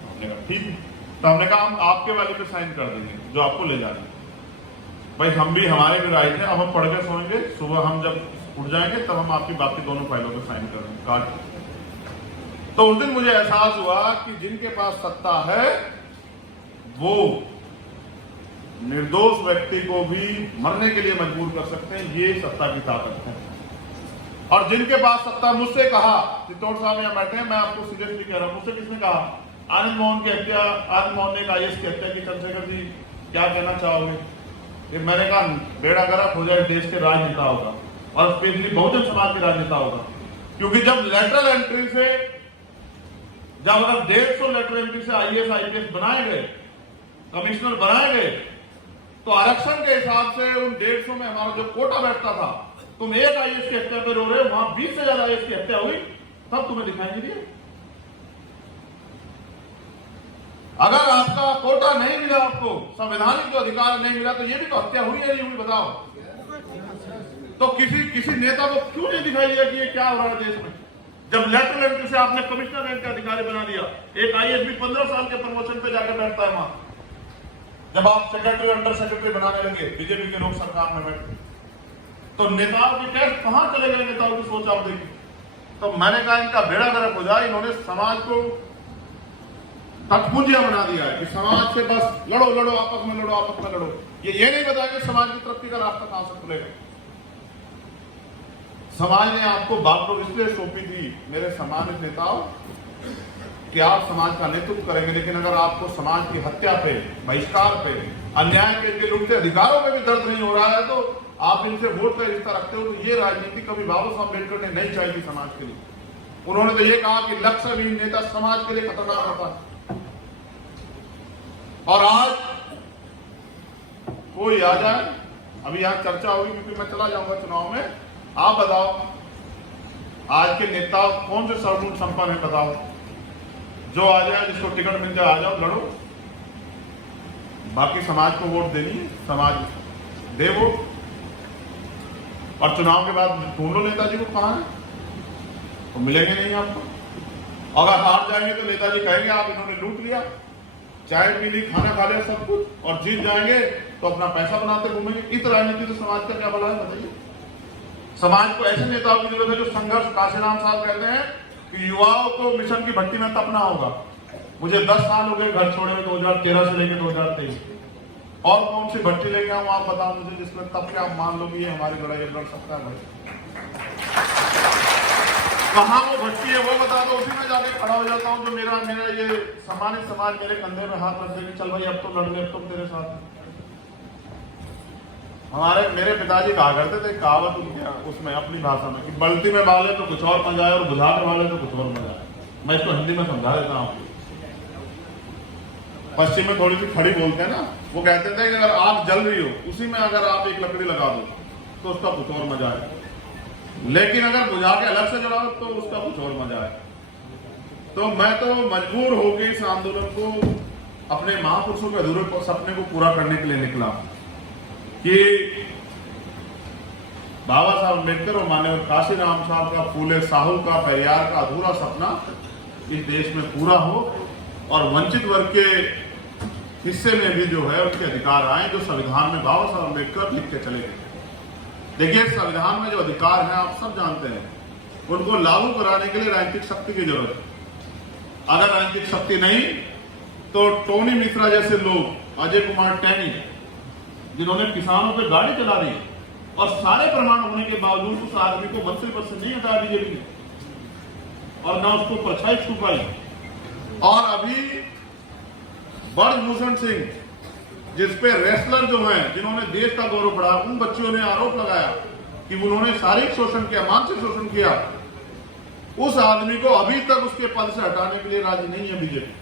हमने कहा ठीक है। तो हमने कहा हम आपके वाले पे साइन कर देंगे जो आपको ले जाना है। भाई हम भी, हमारे भी राइट है, अब हम पढ़ के सोएंगे, सुबह हम जब उठ जाएंगे तब हम आपकी बाकी दोनों फाइलों पे साइन कर देंगे कार्ड। तो उस दिन मुझे एहसास हुआ कि जिनके पास सत्ता है वो निर्दोष व्यक्ति को भी मरने के लिए मजबूर कर सकते हैं, ये सत्ता की ताकत है। और जिनके पास सत्ता, मुझसे कहा, चित्तौड़ साहब यहाँ बैठे हैं, मैं आपको सीरियसली कह रहा हूं, मुझसे किसने कहा आनंद मोहन की हत्या, आनंद मोहन ने एक आईएएस की हत्या की, चंद्रशेखर जी क्या कहना चाहोगे? फिर मैंने कहा बेड़ा गर्क हो जाए देश के राजनेताओं का, और स्पेशली बहुजन समाज के राजनेताओं का। क्योंकि जब लेटरल एंट्री से, जब अगर 150 लेटरल एंट्री से आईएएस आईपीएस बनाए गए, कमिश्नर बनाए गए, तो आरक्षण के हिसाब से उन 150 में हमारा जो कोटा बैठता था, तुम एक आईएएस की हत्या पे रो रहे हो, वहां 20 से ज्यादा आईएएस की हत्या हुई, तब तुम्हें दिखाई नहीं दिया। अगर आपका कोटा नहीं मिला, आपको संवैधानिक जो अधिकार नहीं मिला, तो ये भी तो हत्या हुई है, नहीं हुई बताओ। तो किसी नेता को क्यों नहीं दिखाई दिया कि ये क्या हो रहा है देश में? जब लेटरल एंट्री से आपने कमिश्नर रैंक का अधिकारी बना दिया, एक आईएएस भी 15 साल के प्रमोशन पे जाकर बैठता है वहां। जब आप सेक्रेटरी अंडर सेक्रेटरी बनाने लगे बीजेपी के लोग सरकार में बैठे, तो नेताओं की कैसे कहां चले गए? नेताओं की सोच आप देखिए। तो मैंने कहा इनका बेड़ा गर्क हो जाए, इन्होंने समाज को तटपुंजिया बना दिया है कि समाज से बस लड़ो लड़ो, आपस में लड़ो, आपस में लड़ो। ये नहीं बताया कि समाज की तरक्की का रास्ता कहां से खुलेगा। समाज ने आपको बागडोर इसलिए सौंपी थी मेरे सम्मानित नेताओं कि आप समाज का नेतृत्व करेंगे, लेकिन अगर आपको समाज की हत्या पे, बहिष्कार पे, अन्याय पे, इनके लुटते अधिकारों पे भी दर्द नहीं हो रहा है, तो आप इनसे वोट का रिश्ता रखते हो। तो ये राजनीति कभी बाबा साहब अम्बेडकर ने नहीं चाहिए थी समाज के लिए। उन्होंने तो ये कहा कि लक्ष्यहीन नेता समाज के लिए खतरनाक होता है। और आज कोई आ जाए, अभी यहां चर्चा होगी क्योंकि मैं चला जाऊंगा चुनाव में, आप बताओ आज के नेता कौन से सर्वगुण संपन्न है? बताओ, जो आ जाए, जिसको टिकट मिल जाए, आ जाओ लड़ो। बाकी समाज को वोट देनी है, समाज दे वोट, और चुनाव के बाद ढूंढ लो नेताजी को कहां है, तो मिलेंगे नहीं आपको। अगर हार जाएंगे तो नेताजी कहेंगे आप इन्होंने लूट लिया, चाय पी ली, खाना खा लिया, सब कुछ, और जीत जाएंगे तो अपना पैसा बनाते घूमेंगे। इस राजनीति से समाज का क्या भला है बताइए? समाज को ऐसे नेताओं की जरूरत है जो संघर्ष, काशीराम साहब कहते हैं कि युवाओं को मिशन की भट्टी में तपना होगा। मुझे 10 साल हो गए घर छोड़े हुए, 2013 से लेकर 2023, और कौन सी भट्टी लेके आऊं आप बताओ मुझे, जिसमें तब के आप मान लो कि ये हमारी लड़ाई लड़ सकता है भाई। कहां वो भट्टी है वो बता दो, उसी में जाके खड़ा हो जाता हूं। जो मेरा ये सम्मानित समाज मेरे कंधे में हाथ रख देगी, चल भाई अब तो लड़ ले, अब तुम तेरे साथ। मेरे पिताजी कहा करते थे, कहावत उनके उसमें अपनी भाषा में, कि बल्टी में बाले तो कुछ और मजा है और बुझा कर वाले तो कुछ और मजा है। मैं इसको हिंदी में समझा देता हूँ। पश्चिम में थोड़ी सी खड़ी बोलते हैं ना, वो कहते थे कि अगर आग जल रही हो, उसी में अगर आप एक लकड़ी लगा दो तो उसका कुछ और मजा है, लेकिन अगर बुझा के अलग से जलाओ तो उसका कुछ और मजा है। तो मैं तो मजबूर हो गई इस आंदोलन को अपने महापुरुषों के अधूरे सपने को पूरा करने के लिए निकला कि बाबा साहब अम्बेडकर और माननीय काशीराम साहब का, फूले साहू का, पेरियार का अधूरा सपना इस देश में पूरा हो, और वंचित वर्ग के हिस्से में भी जो है उनके अधिकार आए, जो संविधान में बाबा साहब अम्बेडकर लिख के चले गए। देखिए, संविधान में जो अधिकार हैं आप सब जानते हैं, उनको लागू कराने के लिए राजनीतिक शक्ति की जरूरत है। अगर राजनीतिक शक्ति नहीं तो टोनी मिश्रा जैसे लोग, अजय कुमार टैनी, जिन्होंने किसानों पे गाड़ी चला दी और सारे प्रमाण होने के बावजूद उस आदमी को मंत्री पद से नहीं हटाया बीजेपी ने, और न उसको परछाई छू पाई। और अभी ब्रजभूषण सिंह, जिसपे रेसलर जो हैं, जिन्होंने देश का गौरव बढ़ाया, उन बच्चों ने आरोप लगाया कि उन्होंने शारीरिक शोषण किया, मानसिक शोषण किया, उस आदमी को अभी तक उसके पद से हटाने के लिए राजी नहीं है बीजेपी।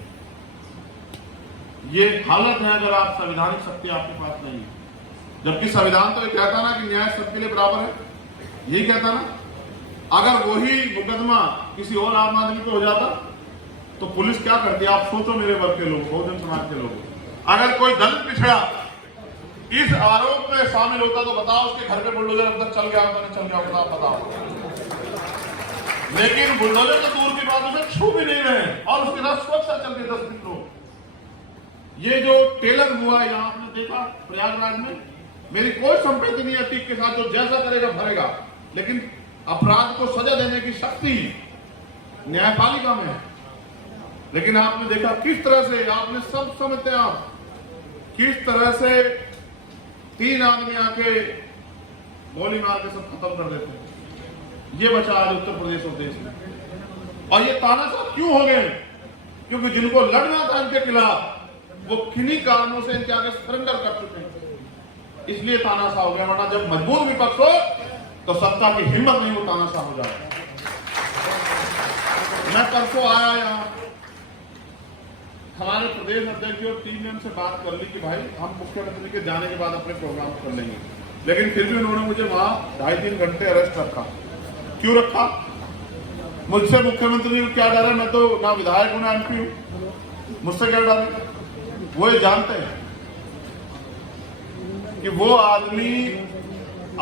ये हालत है अगर आप संवैधानिक शक्ति आपके पास नहीं है। जबकि संविधान तो ये कहता ना कि न्याय सबके लिए बराबर है, यही कहता ना। अगर वही मुकदमा किसी और आम आदमी पे हो जाता तो पुलिस क्या करती? आप सोचो मेरे वर्ग के लोग, बहुजन समाज के लोग, अगर कोई दलित पिछड़ा इस आरोप में शामिल होता तो बताओ उसके घर पे बुलडोजर अब तक चल गया होता, नहीं चल गया होता, आप बताओ। लेकिन बुलडोजर तो दूर की बात, उसे छू भी नहीं रहे और उसके साथ सुरक्षा चल रही 10 दिन लोग। ये जो टेलर हुआ यहाँ आपने देखा प्रयागराज में, मेरी कोई संपत्ति नहीं है अतीक के साथ, जो जैसा करेगा भरेगा, लेकिन अपराध को सजा देने की शक्ति न्यायपालिका में है। लेकिन आपने देखा किस तरह से, आपने सब समझते हैं आप, किस तरह से 3 आदमी आके गोली मार के सब खत्म कर देते हैं। ये बचा आज उत्तर प्रदेश और देश में। और ये तानाशाह क्यों हो गए? क्योंकि जिनको लड़ना था इनके खिलाफ वो किन्हीं कारणों से इनके आगे सरेंडर कर चुके हैं, इसलिए तानाशाह हो गया। वरना जब मजबूत विपक्ष हो तो सत्ता की हिम्मत नहीं हो तानाशाह हो जाए। मैं परसों आया यहाँ, हमारे प्रदेश अध्यक्ष और टीम ने हमसे बात कर ली कि भाई हम मुख्यमंत्री के जाने के बाद अपने प्रोग्राम कर लेंगे, लेकिन फिर भी उन्होंने मुझे वहां 2.5-3 घंटे अरेस्ट रखा। क्यों रखा? मुझसे मुख्यमंत्री को क्या डर है? मैं तो ना विधायक हूं ना एमपी हूं, मुझसे क्या डर है? वो ये जानते हैं कि वो आदमी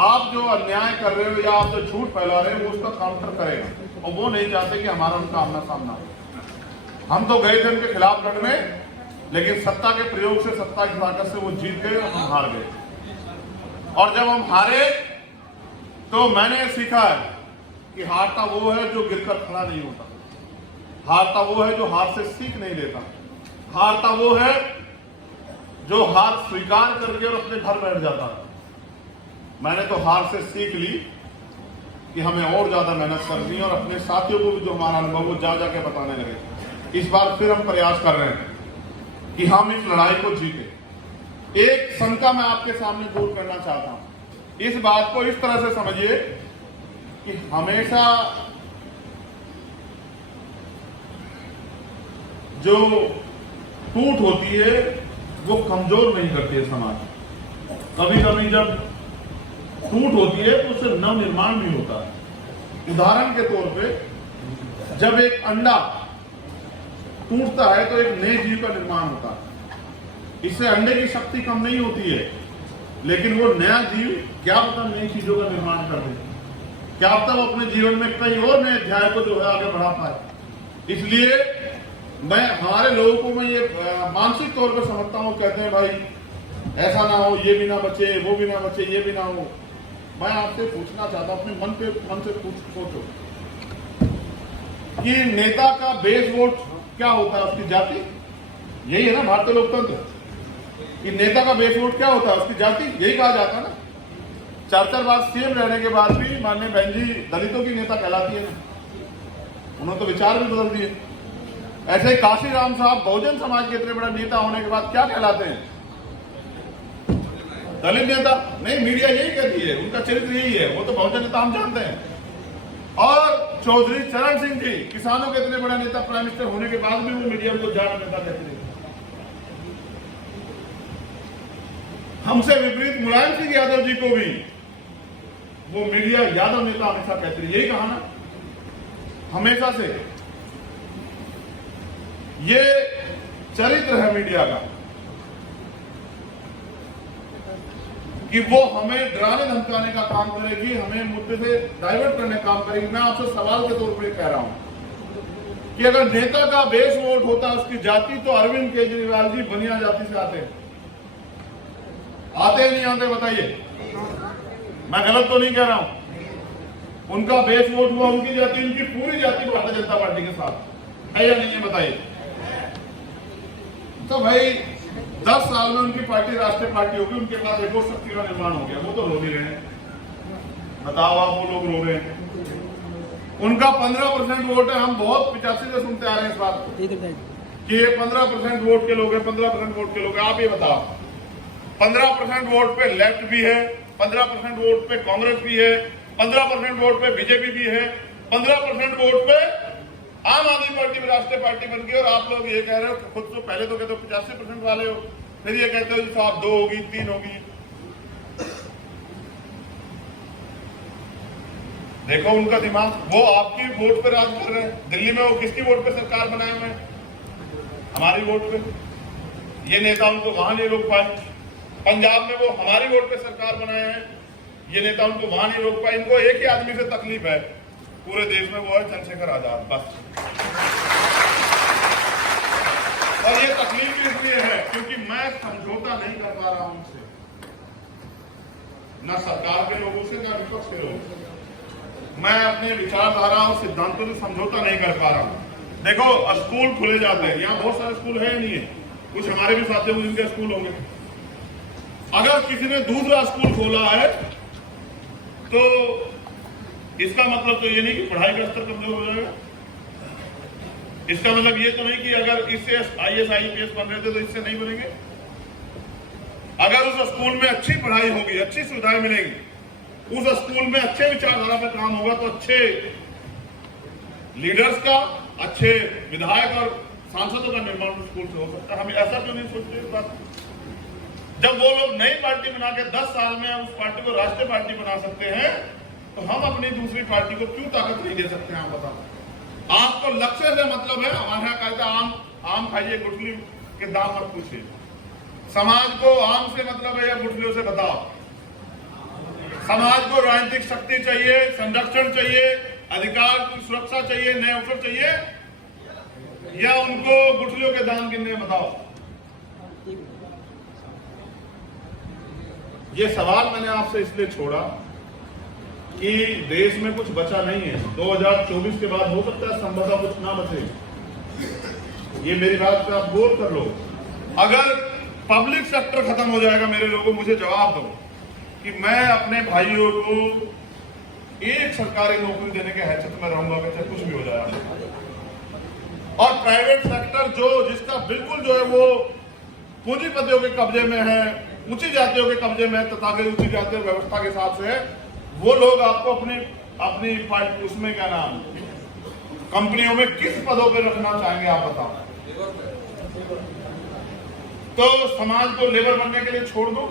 आप जो अन्याय कर रहे हो या आप जो झूठ फैला रहे हो वो उसका काउंटर करेगा, और वो नहीं चाहते कि हमारा उनका आमना सामना हो। हम तो गए थे उनके खिलाफ लड़ने, लेकिन सत्ता के प्रयोग से, सत्ता की ताकत से वो जीत गए और हम हार गए। और जब हम हारे तो मैंने सीखा है कि हारता वो है जो गिरकर खड़ा नहीं होता, हारता वो है जो हार से सीख नहीं लेता, हारता वो है जो हार स्वीकार करके और अपने घर बैठ जाता है। मैंने तो हार से सीख ली कि हमें और ज्यादा मेहनत करनी है, और अपने साथियों को भी जो हमारा अनुभव वो जा जाके बताने लगे। इस बार फिर हम प्रयास कर रहे हैं कि हम इस लड़ाई को जीते। एक शंका मैं आपके सामने दूर करना चाहता हूं, इस बात को इस तरह से समझिए कि हमेशा जो टूट होती है वो कमजोर नहीं करती है समाज। कभी कभी जब टूट होती है तो उससे नव निर्माण भी होता है। उदाहरण के तौर पे जब एक अंडा टूटता है तो एक नए जीव का निर्माण होता है। इससे अंडे की शक्ति कम नहीं होती है, लेकिन वो नया जीव क्या पता नई चीजों का निर्माण कर दे, क्या पता वो अपने जीवन में कई और नए अध्याय को जो है आगे बढ़ा पाए। इसलिए मैं हमारे लोगों को मैं ये मानसिक तौर पर समझता हूँ, कहते हैं भाई ऐसा ना हो, ये भी ना बचे, वो भी ना बचे, ये भी ना हो। मैं आपसे पूछना चाहता हूं, अपने मन से सोचो कि नेता का बेस वोट क्या होता है? उसकी जाति। यही है ना भारतीय लोकतंत्र कि नेता का बेस वोट क्या होता है? उसकी जाति। यही कहा जाता है ना। 4 बार सीएम रहने के बाद भी माननीय बहन जी दलितों की नेता कहलाती है ना। उन्होंने तो विचार भी बदल दिए। ऐसे ही काशीराम साहब बहुजन समाज के इतने बड़ा नेता होने के बाद क्या कहलाते हैं? दलित नेता। नहीं, मीडिया यही कहती है, उनका चरित्र यही है, वो तो बहुजन नेता हम जानते हैं। और चौधरी चरण सिंह जी किसानों के इतने बड़ा नेता, प्राइम मिनिस्टर होने के बाद भी वो मीडिया को जाट नेता कहते हैं। हमसे विपरीत मुलायम सिंह यादव जी को भी वो मीडिया यादव नेता हमेशा कहते हैं। यही कहा ना हमेशा से। ये चरित्र है मीडिया का कि वो हमें डराने धमकाने का काम करेगी, हमें मुद्दे से डाइवर्ट करने का काम करेगी। मैं आपसे सवाल के तौर पर कह रहा हूं कि अगर नेता का बेस वोट होता है उसकी जाति, तो अरविंद केजरीवाल जी बनिया जाति से आते नहीं आते? बताइए, मैं गलत तो नहीं कह रहा हूं। उनका बेस वोट हुआ उनकी जाति, उनकी पूरी जाति भारतीय जनता पार्टी के साथ है या नहीं है? बताइए। तो भाई 10 साल में उनकी पार्टी राष्ट्रीय पार्टी होगी, उनके पास एक और शक्ति का निर्माण हो गया, वो तो रो नहीं रहे हैं। बताओ आप, वो लोग रो रहे हैं। उनका 15% वोट है। हम बहुत 85 से सुनते आ रहे हैं इस बात को कि ये 15% वोट के लोग हैं, 15% वोट के लोग हैं। आप ये बताओ, 15% वोट पे लेफ्ट भी है, 15% वोट पे कांग्रेस भी है, 15% वोट पे बीजेपी भी है, 15% वोट पे आम आदमी पार्टी में राष्ट्रीय पार्टी बन गई और आप लोग ये कह रहे हो खुद तो पहले तो कहते हो 85% वाले हो, फिर ये कहते हो साहब 2 होगी 3 होगी। देखो उनका दिमाग, वो आपकी वोट पे राज कर रहे हैं। दिल्ली में वो किसकी वोट पे सरकार बनाए हुए हैं? हमारी वोट पे। ये नेता उनको वहां नहीं रोक पाए। पंजाब में वो हमारी वोट पे सरकार बनाए हैं, ये नेता उनको वहां नहीं रोक पाए। इनको एक ही आदमी से तकलीफ है पूरे देश में, वो है चंद्रशेखर आजाद, बस। और ये तकलीफ भी इसलिए है क्योंकि मैं समझौता नहीं कर पा रहा हूं उनसे, न सरकार के लोगों से न विपक्ष के लोगों से। मैं अपने विचारधारा और सिद्धांतों से समझौता नहीं कर पा रहा हूं। देखो स्कूल खुले जाते हैं, यहाँ बहुत सारे स्कूल है नहीं है, कुछ हमारे भी साथियों को जिनके स्कूल होंगे। अगर किसी ने दूसरा स्कूल खोला है तो इसका मतलब तो ये नहीं कि पढ़ाई का स्तर कमजोर हो जाएगा। इसका मतलब ये तो नहीं कि अगर इससे IAS IPS बन रहे थे तो इससे नहीं बनेंगे। अगर उस स्कूल में अच्छी पढ़ाई होगी, अच्छी सुविधाएं मिलेंगी, उस स्कूल में अच्छे विचारधारा पर काम होगा तो अच्छे लीडर्स का, अच्छे विधायक और सांसदों का निर्माण स्कूल से हो सकता है। हम ऐसा क्यों नहीं सोचते इस बात? जब वो लोग नई पार्टी बना के 10 साल में उस पार्टी को राष्ट्रीय पार्टी बना सकते हैं तो हम अपनी दूसरी पार्टी को क्यों ताकत नहीं दे सकते हैं? आप बताओ। आपको लक्ष्य से मतलब है? हमारे यहाँ कहते हैं आम खाइए गुठली के दाम मत पूछिए। समाज को आम से मतलब है या गुठलियों से बताओ। समाज को राजनीतिक शक्ति चाहिए, संरक्षण चाहिए, अधिकार की सुरक्षा चाहिए, नए अवसर चाहिए, या उनको गुठलियों के दाम गिनने बताओ। ये सवाल मैंने आपसे इसलिए छोड़ा कि देश में कुछ बचा नहीं है। 2024 के बाद हो सकता है संभवतः कुछ ना बचे। ये मेरी बात पे आप गौर कर लो। अगर पब्लिक सेक्टर खत्म हो जाएगा, मेरे लोगों मुझे जवाब दो कि मैं अपने भाइयों को एक सरकारी नौकरी देने के हैसियत में रहूंगा, चाहे कुछ भी हो जाए। और प्राइवेट सेक्टर जिसका बिल्कुल जो है वो पूंजीपतियों के कब्जे में है, ऊंची जातियों के कब्जे में, तथा ऊंची जातीय व्यवस्था के हिसाब से है, वो लोग आपको अपनी उसमें क्या नाम कंपनियों में किस पदों पे रखना चाहेंगे आप बताओ। तो समाज को लेबर बनने के लिए छोड़ दो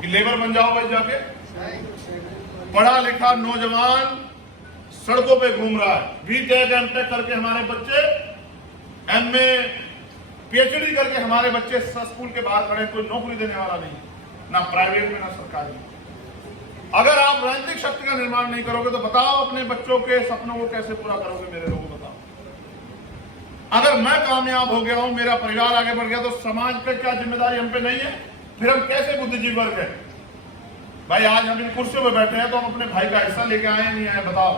कि लेबर बन जाओ भाई जाके। पढ़ा लिखा नौजवान सड़कों पे घूम रहा है, BTech MTech करके हमारे बच्चे, MA PhD करके हमारे बच्चे स्कूल के बाहर खड़े, कोई नौकरी देने वाला नहीं, ना प्राइवेट में ना सरकारी। अगर आप राजनीतिक शक्ति का निर्माण नहीं करोगे तो बताओ अपने बच्चों के सपनों को कैसे पूरा करोगे? मेरे लोगों बताओ। अगर मैं कामयाब हो गया हूं, मेरा परिवार आगे बढ़ गया, तो समाज का क्या जिम्मेदारी हम पे नहीं है? फिर हम कैसे बुद्धिजीवी वर्ग है भाई? आज हम इन कुर्सियों पे बैठे हैं तो हम अपने भाई का हिस्सा लेके आए नहीं आए? बताओ।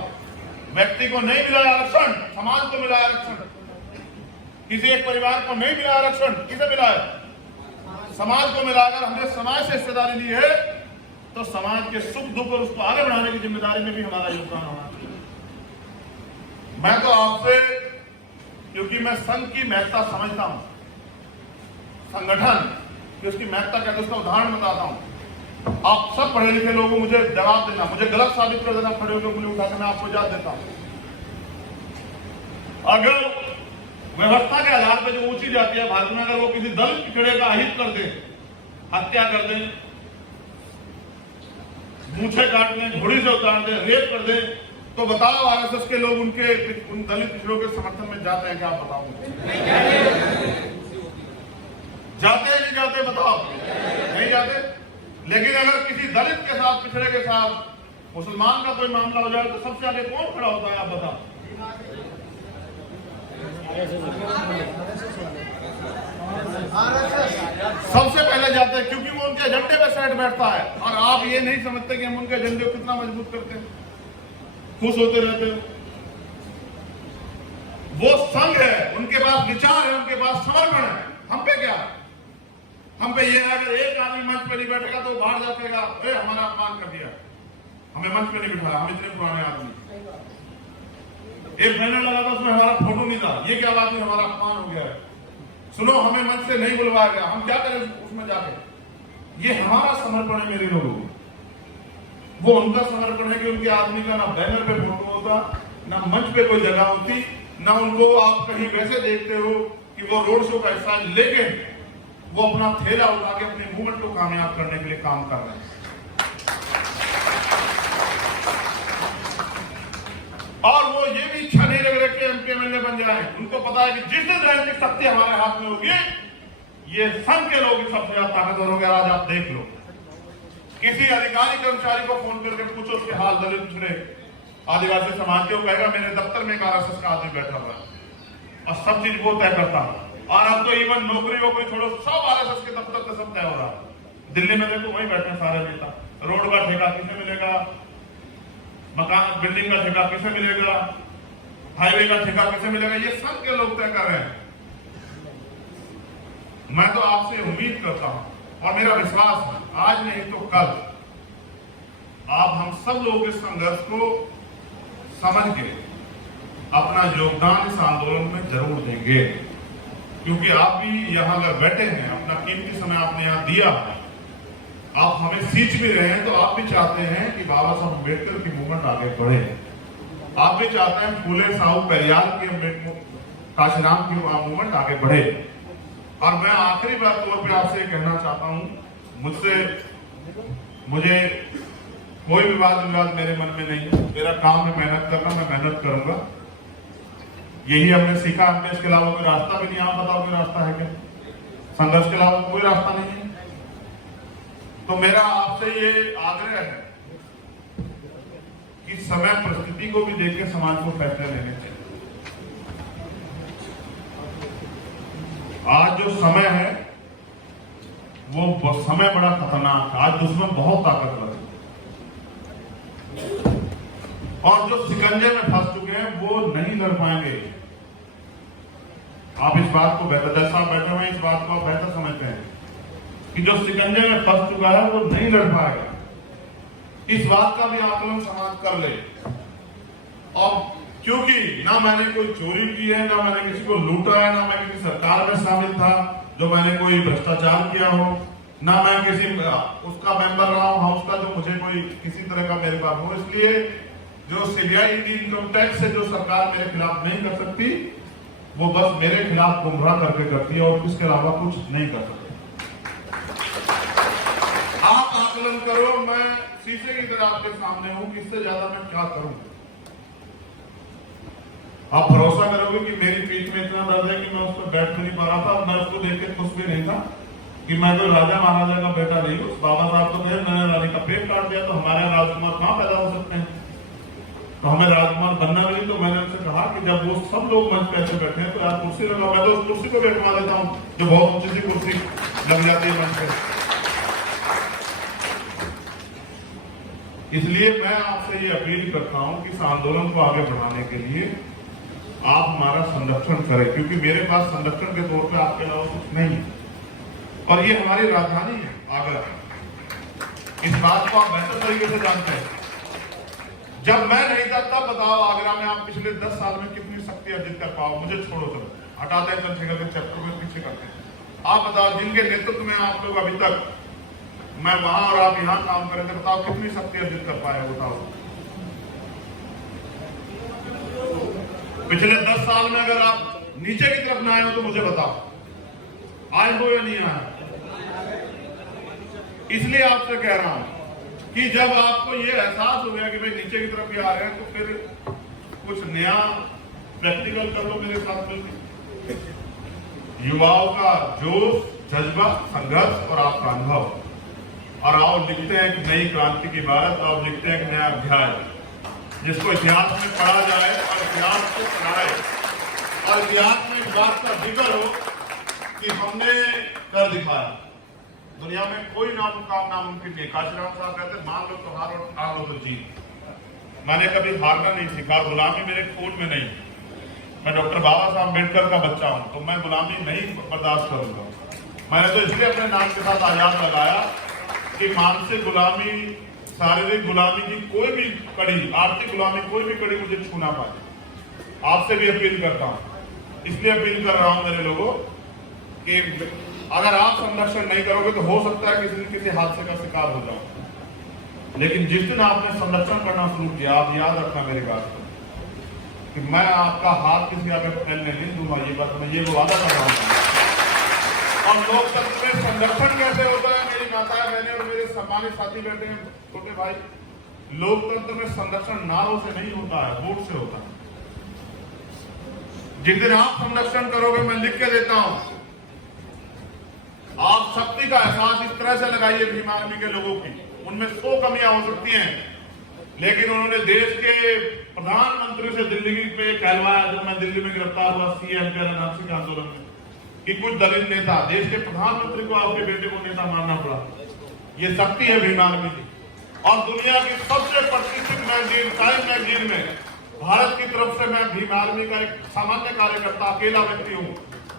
व्यक्ति को नहीं मिला आरक्षण, समाज को मिला आरक्षण। किसी एक परिवार को नहीं मिला आरक्षण, किसे मिला है? समाज को मिला। अगर हमने समाज से हिस्सेदारी ली है तो समाज के सुख दुख और उसको आगे बढ़ाने की जिम्मेदारी में भी हमारा योगदान होना चाहिए। मैं तो आपसे, क्योंकि मैं संघ की महत्ता समझता हूं, संगठन कि उसकी महत्ता क्या है, उसका उदाहरण बताता हूं। आप सब पढ़े लिखे लोगों मुझे जवाब देना, मुझे गलत साबित कर देना, खड़े होकर उंगली उठाकर मैं आपको जवाब देता हूं। अगर व्यवस्था के आधार पर जो ऊंची जाती है भारत में, अगर वो किसी दलित पिछड़े का अहित कर दे, हत्या कर दे, मूछे काट दें, घोड़ी से उतार दें, रेप कर दें, तो बताओ RSS के लोग उन दलित पिछड़ों के समर्थन में जाते हैं क्या? आप बताओ। जाते हैं नहीं जाते? बताओ। नहीं जाते। लेकिन अगर किसी दलित के साथ, पिछड़े के साथ, मुसलमान का कोई मामला हो जाए तो सबसे आगे कौन खड़ा होता है? आप बताओ। सबसे पहले जाते हैं, क्योंकि वो उनके एजेंडे पे सेट बैठता है। और आप ये नहीं समझते कि हम उनके एजेंडे को कितना मजबूत करते हैं, खुश होते रहते हो। वो संघ है, उनके पास विचार है, उनके पास समर्पण है। हम पे क्या? हम पे ये है, अगर एक आदमी मंच पे नहीं बैठेगा तो बाहर जाएगा, हमारा अपमान कर दिया, हमें मंच पे नहीं बिठाया, हम इतने पुराने आदमी। एक बैनर लगा था, उसमें हमारा फोटो नहीं था, ये क्या बात है? हमारा अपमान हो गया है। सुनो, हमें मंच से नहीं बुलवाया गया, हम क्या करें उसमें जाके? ये हमारा समर्पण है मेरे लोगों। वो उनका समर्पण है कि उनके आदमी का ना बैनर पे फोटो होता, ना मंच पे कोई जगह होती, ना उनको आप कहीं वैसे देखते हो कि वो रोड शो का हिस्सा, लेकिन वो अपना थैला उठा के अपने मूवमेंट को कामयाब करने के लिए काम कर रहे हैं। और वो ये भी इच्छा नहीं रख रहे कि एमपी एमएलए बन जाए। उनको पता है कि जिस दिन राजनीतिक शक्ति हमारे हाथ में होगी, ये संघ के लोग सबसे ज्यादा ताकतवर होंगे। आज आप देख लो, किसी अधिकारी कर्मचारी को फोन करके पूछो उसके हाल, दलित पिछड़े आदिवासी समाज के, वो कहेगा मेरे दफ्तर में एक आरएसएस का आदमी बैठा हुआ है और सब चीज वो तय करता है। और अब तो इवन नौकरी वोकरी छोड़ो, सब आरएसएस के दफ्तर पे सब तय हो रहा है। दिल्ली में देखो वही बैठे सारे नेता। रोड का ठेका किसे मिलेगा, मकान बिल्डिंग का ठेका किसे मिलेगा, हाईवे का ठेका किसे मिलेगा, ये संघ के लोग तय कर रहे हैं। मैं तो आपसे उम्मीद करता हूं और मेरा विश्वास है, आज नहीं तो कल आप हम सब लोग इस संघर्ष को समझ के अपना योगदान इस आंदोलन में जरूर देंगे, क्योंकि आप भी यहाँ अगर बैठे हैं, अपना कीमती समय आपने यहाँ दिया है, आप हमें सींच भी रहे हैं, तो आप भी चाहते हैं कि बाबा साहब अम्बेडकर की मूवमेंट आगे बढ़े। आप भी चाहते हैं फूले साहू पेरियार की, काशीराम की मूवमेंट आगे बढ़े। और मैं आखिरी बात तौर पे आपसे कहना चाहता हूं, मुझे कोई विवाद मेरे मन में नहीं है। मेरा काम है मेहनत करना, मैं मेहनत करूंगा, यही हमने सीखा। हमने इसके अलावा कोई रास्ता भी नहीं। आप बताओ कोई रास्ता है क्या? संघर्ष के अलावा कोई रास्ता नहीं है। तो मेरा आपसे ये आग्रह है कि समय परिस्थिति को भी देख के समाज को फैसले लेने चाहिए। आज जो समय है वो समय बड़ा खतरनाक है। आज दुश्मन बहुत ताकतवर है और जो शिकंजे में फंस चुके हैं वो नहीं लड़ पाएंगे। आप इस बात को बेहतर, जैसा आप बैठे हुए हैं, इस बात को आप बेहतर समझते हैं कि जो शिकंजे में फंस चुका है वो नहीं लड़ पाएगा। इस बात का भी आकलन समाज कर ले। और क्योंकि ना मैंने कोई चोरी की है, ना मैंने किसी को लूटा है, ना मैं किसी सरकार में शामिल था जो मैंने कोई भ्रष्टाचार किया हो, ना मैं किसी उसका मेंबर रहा हूं हाउस का जो मुझे कोई किसी तरह का मेरे पास हो। इसलिए जो सीबीआई इनकम टैक्स है जो सरकार मेरे खिलाफ नहीं कर सकती, वो बस मेरे खिलाफ गुमराह करके करती है और इसके अलावा कुछ नहीं कर सकती। आप आकलन करो, मैं शीशे की तरह आपके सामने हूं कि इससे ज्यादा मैं क्या करूं। आप भरोसा करोगे कि मेरी पीठ में इतना दर्द है कि मैं उस पर बैठ नहीं पा रहा था। मैं उसको देख के खुश भी नहीं था कि मैं कोई राजा महाराजा का बेटा नहीं हूं। बाबा साहब तो कहे मैंने रानी का पेट काट दिया तो हमारे राजकुमार कहां पैदा हो सकते हैं, तो हमें राजकुमार बनना भी नहीं। तो मैंने उनसे कहा कि जब वो सब लोग मंच पे ऐसे बैठे हैं तो यार कुर्सी लगा, मैं तो उस कुर्सी को बैठवा देता हूँ जो बहुत ऊंची सी कुर्सी लग जाती है मंच पे। इसलिए मैं आपसे ये अपील करता हूं कि इस आंदोलन को आगे बढ़ाने के लिए आप हमारा संरक्षण करें, क्योंकि मेरे पास संरक्षण के तौर पे आपके अलावा कुछ नहीं है और ये हमारी राजधानी है आगरा। इस बात को आप बेहतर तरीके से जानते हैं। जब मैं नहीं था तब बताओ आगरा में आप पिछले 10 साल में कितनी शक्ति अर्जित कर पाओ। मुझे छोड़ो, चलो हटाते हैं चंद्रशेखर के चैप्टर में, पीछे करते हैं। आप बताओ जिनके नेतृत्व में आप लोग अभी तक, मैं वहां और आप यहां काम कर रहे थे, बताओ कितनी शक्ति अर्जित कर पाए, बताओ। पिछले 10 साल में अगर आप नीचे की तरफ ना आए हो तो मुझे बताओ, आए हो या नहीं आए। इसलिए आपसे कह रहा हूं कि जब आपको ये एहसास हो गया कि भाई नीचे की तरफ भी आ रहे हैं तो फिर कुछ नया प्रैक्टिकल कर लो मेरे साथ मिलकर। युवाओं का जोश, जज्बा, संघर्ष और आपका अनुभव, और आओ लिखते हैं एक नई क्रांति की बात, आओ लिखते हैं एक नया अध्याय जिसको इतिहास में पढ़ा जाए और इतिहास को पढ़ाए और इतिहास में इस बात का जिक्र हो कि हमने कर दिखाया। दुनिया में कोई नामुमकिन नहीं। काशीराम साहब कहते मान लो तो हार और ठान लो तो जीत। मैंने कभी हारना नहीं सीखा, गुलामी मेरे खून में नहीं। मैं डॉक्टर बाबा साहब अम्बेडकर का बच्चा हूं तो मैं गुलामी नहीं बर्दाश्त करूंगा। मैंने तो इसलिए अपने नाम के साथ आजाद लगाया कि मानसिक गुलामी, शारीरिक गुलामी की कोई भी कड़ी, आर्थिक गुलामी कोई भी कड़ी मुझे छू ना पाए। आपसे भी अपील करता हूं, इसलिए अपील कर रहा हूं मेरे लोगों कि अगर आप संरक्षण नहीं करोगे तो हो सकता है किसी दिन किसी हादसे का शिकार हो जाओ। लेकिन जिस दिन आपने संरक्षण करना शुरू किया, आप याद रखना मेरी बात को, कि मैं आपका हाथ किसी आगे फैलने नहीं दूंगा, ये बात मैं ये वादा कर रहा हूँ। और लोकतंत्र में संरक्षण कैसे होता है, मेरी माताएं बहनें और मेरे सम्मानित साथी बैठे हैं, छोटे भाई, लोकतंत्र में संरक्षण नारों से नहीं होता है, वोट से होता है। जिस दिन आप संरक्षण करोगे, मैं लिख के देता हूं, आप शक्ति का एहसास इस तरह से लगाइए भीम आर्मी के लोगों की। उनमें 100 कमियां हो सकती हैं, लेकिन उन्होंने देश के प्रधानमंत्री से दिल्ली पे कहलवाया, जब मैं दिल्ली में गिरफ्तार हुआ सीएम के राजनीतिक आंदोलन में, कि कुछ दलित नेता, देश के प्रधानमंत्री को आपके बेटे को नेता मानना पड़ा। ये शक्ति है भीम आर्मी की। और दुनिया की सबसे प्रतिष्ठित मैगजीन टाइम मैगजीन में भारत की तरफ से मैं भीम आर्मी का एक सामान्य कार्यकर्ता, अकेला व्यक्ति हूँ,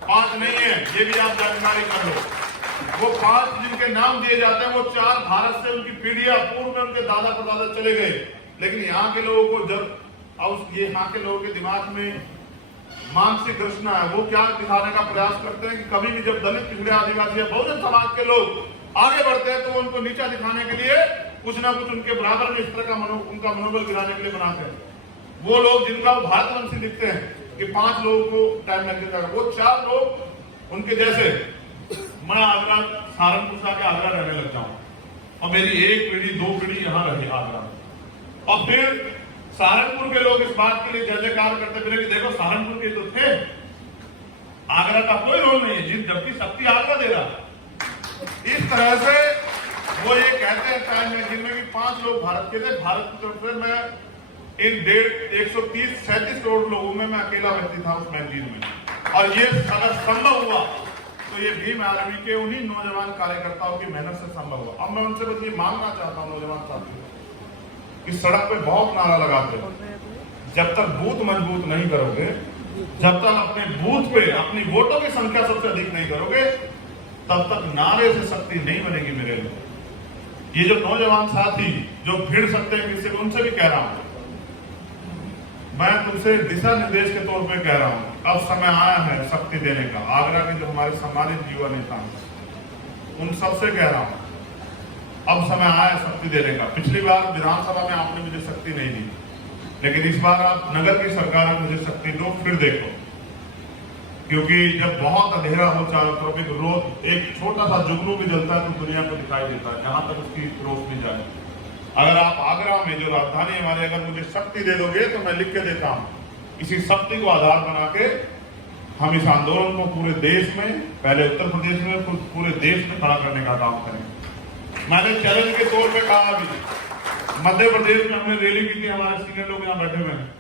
5 नहीं है, ये भी आप जानकारी कर लो। वो 5 जिनके नाम दिए जाते हैं, वो 4 भारत से उनकी पीढ़ियां पूर्व में उनके दादा परदादा चले गए, लेकिन यहाँ के लोगों को जब ये यहाँ के लोगों के दिमाग में मानसिक रचना है, वो क्या दिखाने का प्रयास करते हैं कि कभी भी जब दलित, पिछड़े, आदिवासी या बहुजन समाज के लोग आगे बढ़ते हैं, तो उनको नीचा दिखाने के लिए कुछ ना कुछ उनके बराबर में इस तरह का उनका मनोबल गिराने के लिए बनाते हैं। वो लोग जिनका भारतवंशी लिखते हैं कि 5 लोगों को टाइम लग जाएगा, वो 4 लोग उनके जैसे, मैं आगरा, सहारनपुर से आके आगरा रहने लग जाऊं और मेरी 1 पीढ़ी 2 पीढ़ी यहाँ रही आगरा में, और फिर सहारनपुर के लोग इस बात के लिए जय जयकार करते फिरे कि देखो सहारनपुर के तो थे, आगरा का कोई रोल नहीं है, जबकि शक्ति आगरा दे रहा है। इस तरह से वो ये कहते हैं टाइम मैगजीन में कि 5 लोग भारत के थे, भारत की तरफ से मैं इन 137 करोड़ लोगों में मैं अकेला व्यक्ति था उस मैगजीन में। और ये अगर संभव हुआ तो ये भीम आर्मी के उन्हीं नौजवान कार्यकर्ताओं की मेहनत से संभव हुआ। अब मैं उनसे बस ये मांगना चाहता हूँ नौजवान साथियों कि सड़क पे बहुत नारा लगाते हो, जब तक बूथ मजबूत नहीं करोगे, जब तक अपने बूथ पे अपनी वोटों की संख्या सबसे अधिक नहीं करोगे, तब तक नारे से शक्ति नहीं बनेगी मेरे लिए। ये जो नौजवान साथी जो भिड़ सकते हैं किसी, उनसे भी कह रहा हूं, मैं तुमसे दिशा निर्देश के तौर पे कह रहा हूं, अब समय आया है शक्ति देने का। आगरा के जो हमारे सम्मानित युवा नेता हैं, उन सबसे कह रहा हूं, अब समय आया है शक्ति देने का। पिछली बार विधानसभा में आपने मुझे शक्ति नहीं दी, लेकिन इस बार आप नगर की सरकार में मुझे शक्ति दो, फिर देखो। क्योंकि जब बहुत अंधेरा हो चारों तरफ, एक रोज एक छोटा सा जुगनू भी जलता है तो दुनिया को दिखाई देता है, जहां तक उसकी रोशनी जाए। अगर आप आगरा में जो राजधानी हमारे, अगर मुझे शक्ति दे दोगे तो मैं लिख के देता हूं, इसी शक्ति को आधार बना के हम इस आंदोलन को पूरे देश में, पहले उत्तर प्रदेश में, पूरे देश में खड़ा करने का काम करेंगे। मैंने चैलेंज के तौर पर कहा, अभी मध्य प्रदेश में हमने रैली की थी, हमारे सीनियर लोग यहाँ बैठे हुए हैं।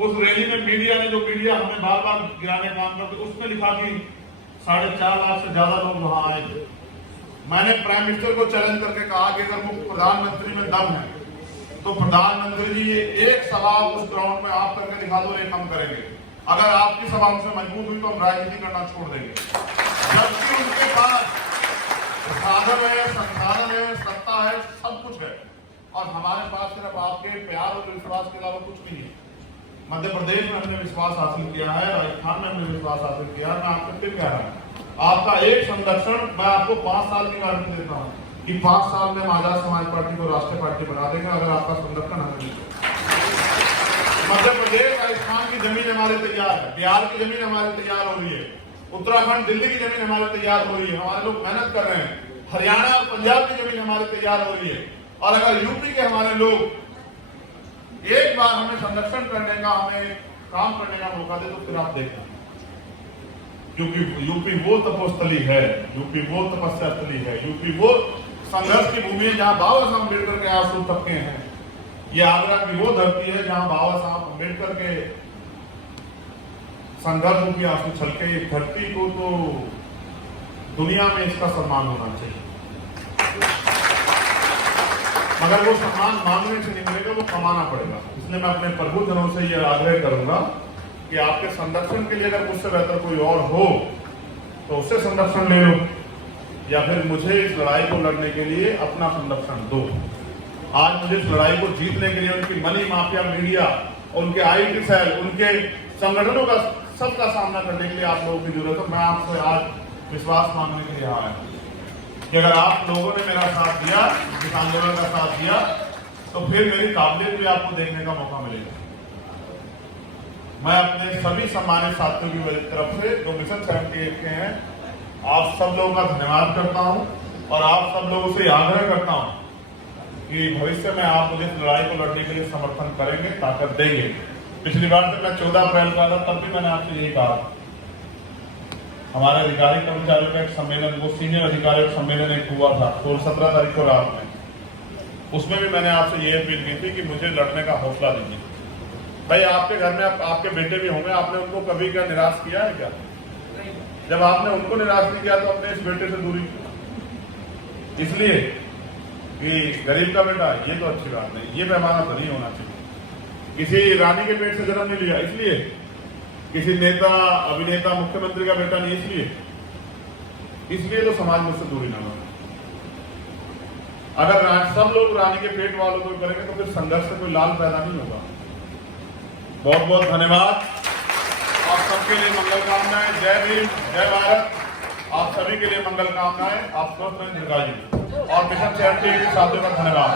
उस रैली में मीडिया ने, जो मीडिया हमें बार बार गिराने का काम करते, उसने लिखा कि 4.5 लाख से ज्यादा लोग वहां आए थे। मैंने प्राइम मिनिस्टर को चैलेंज करके कहा कि अगर मुख्य प्रधानमंत्री में दम है तो प्रधानमंत्री जी ये एक सभा उस ग्राउंड में आप करके दिखा दो, एक हम करेंगे। अगर आपकी सभा हमसे मजबूत हुई तो हम राजनीति करना छोड़ देंगे। जबकि उनके पास साधन है, संसाधन है, सत्ता है, सब कुछ है, और हमारे पास सिर्फ आपके प्यार और विश्वास के अलावा कुछ नहीं है। मध्य प्रदेश में हमने विश्वास हासिल किया है, राजस्थान में हमने विश्वास हासिल किया है। मैं आपको फिर कह रहा हूँ, आपका एक संरक्षण मैं आपको 5 साल की गारंटी देता हूँ कि 5 साल में आजाद समाज पार्टी को राष्ट्रीय पार्टी बना देंगे, अगर आपका संरक्षण हमें मिले। मध्य प्रदेश, राजस्थान की जमीन हमारे तैयार है, बिहार की जमीन हमारे तैयार हो रही है, उत्तराखंड, दिल्ली की जमीन हमारे तैयार हो रही है, हमारे लोग मेहनत कर रहे हैं, हरियाणा और पंजाब की जमीन हमारे तैयार हो रही है। और अगर यूपी के हमारे लोग एक बार हमें संरक्षण करने का, हमें काम करने का मौका दे, तो फिर आप देखना, क्योंकि यूपी वो तपोस्थली है, यूपी वो तपस्या स्थली है, यूपी वो संघर्ष की भूमि है जहां बाबा साहब अम्बेडकर के आंसू टपके हैं। ये आगरा की वो धरती है जहां बाबा साहब अम्बेडकर के संघर्ष की आंसू छलके। एक धरती को तो दुनिया में इसका सम्मान होना चाहिए, मगर वो सम्मान मांगने से नहीं मिलेगा, वो कमाना पड़ेगा। इसलिए मैं अपने प्रबुद्धजनों से ये आग्रह करूंगा कि आपके संरक्षण के लिए अगर मुझसे बेहतर कोई और हो तो उससे संरक्षण ले लो, या फिर मुझे इस लड़ाई को लड़ने के लिए अपना संरक्षण दो। आज मुझे इस लड़ाई को जीतने के लिए उनकी मनी माफिया, मीडिया, उनके IT सेल, उनके संगठनों का सबका सामना करने के लिए आप लोगों की जरूरत है। मैं आपसे आज विश्वास मांगने के लिए आया कि अगर आप लोगों ने मेरा साथ दिया, इस आंदोलन का साथ दिया, तो फिर मेरी काबिलियत भी आपको देखने का मौका मिलेगा। मैं अपने सभी सम्मानित साथियों की तरफ से जो मिशन 78 के हैं, आप सब लोगों का धन्यवाद करता हूं और आप सब लोगों से आग्रह करता हूं कि भविष्य में आप मुझे इस लड़ाई को लड़ने के लिए समर्थन करेंगे, ताकत देंगे। पिछली बार से मैं 14 अप्रैल को आया था, तब भी मैंने आपसे यही कहा। हमारे अधिकारी कर्मचारियों का एक सम्मेलन, वो सीनियर अधिकारियों का सम्मेलन एक हुआ था 17 तारीख को रात में, उसमें भी मैंने आपसे ये अपील की थी कि मुझे लड़ने का हौसला दीजिए। भाई आपके घर में आपके बेटे भी होंगे, आपने उनको कभी क्या निराश किया है क्या? जब आपने उनको निराश नहीं किया तो अपने इस बेटे से दूरी, इसलिए कि गरीब का बेटा ये तो अच्छी बात नहीं, ये पैमाना तो नहीं होना चाहिए। किसी रानी के पेट से जन्म नहीं लिया इसलिए, किसी नेता अभिनेता मुख्यमंत्री का बेटा नहीं इसलिए तो समाज मुझसे दूरी ना हो। अगर सब लोग रानी के पेट वालों को करेंगे तो फिर संघर्ष से कोई लाल पैदा नहीं होगा। बहुत बहुत धन्यवाद, आप सबके लिए मंगल कामनाएं। जय भीम, जय भारत। आप सभी के लिए मंगल कामनाएं। आप स्वस्थ रहें, दीर्घायु, और मिशन 78 के साथियों का धन्यवाद।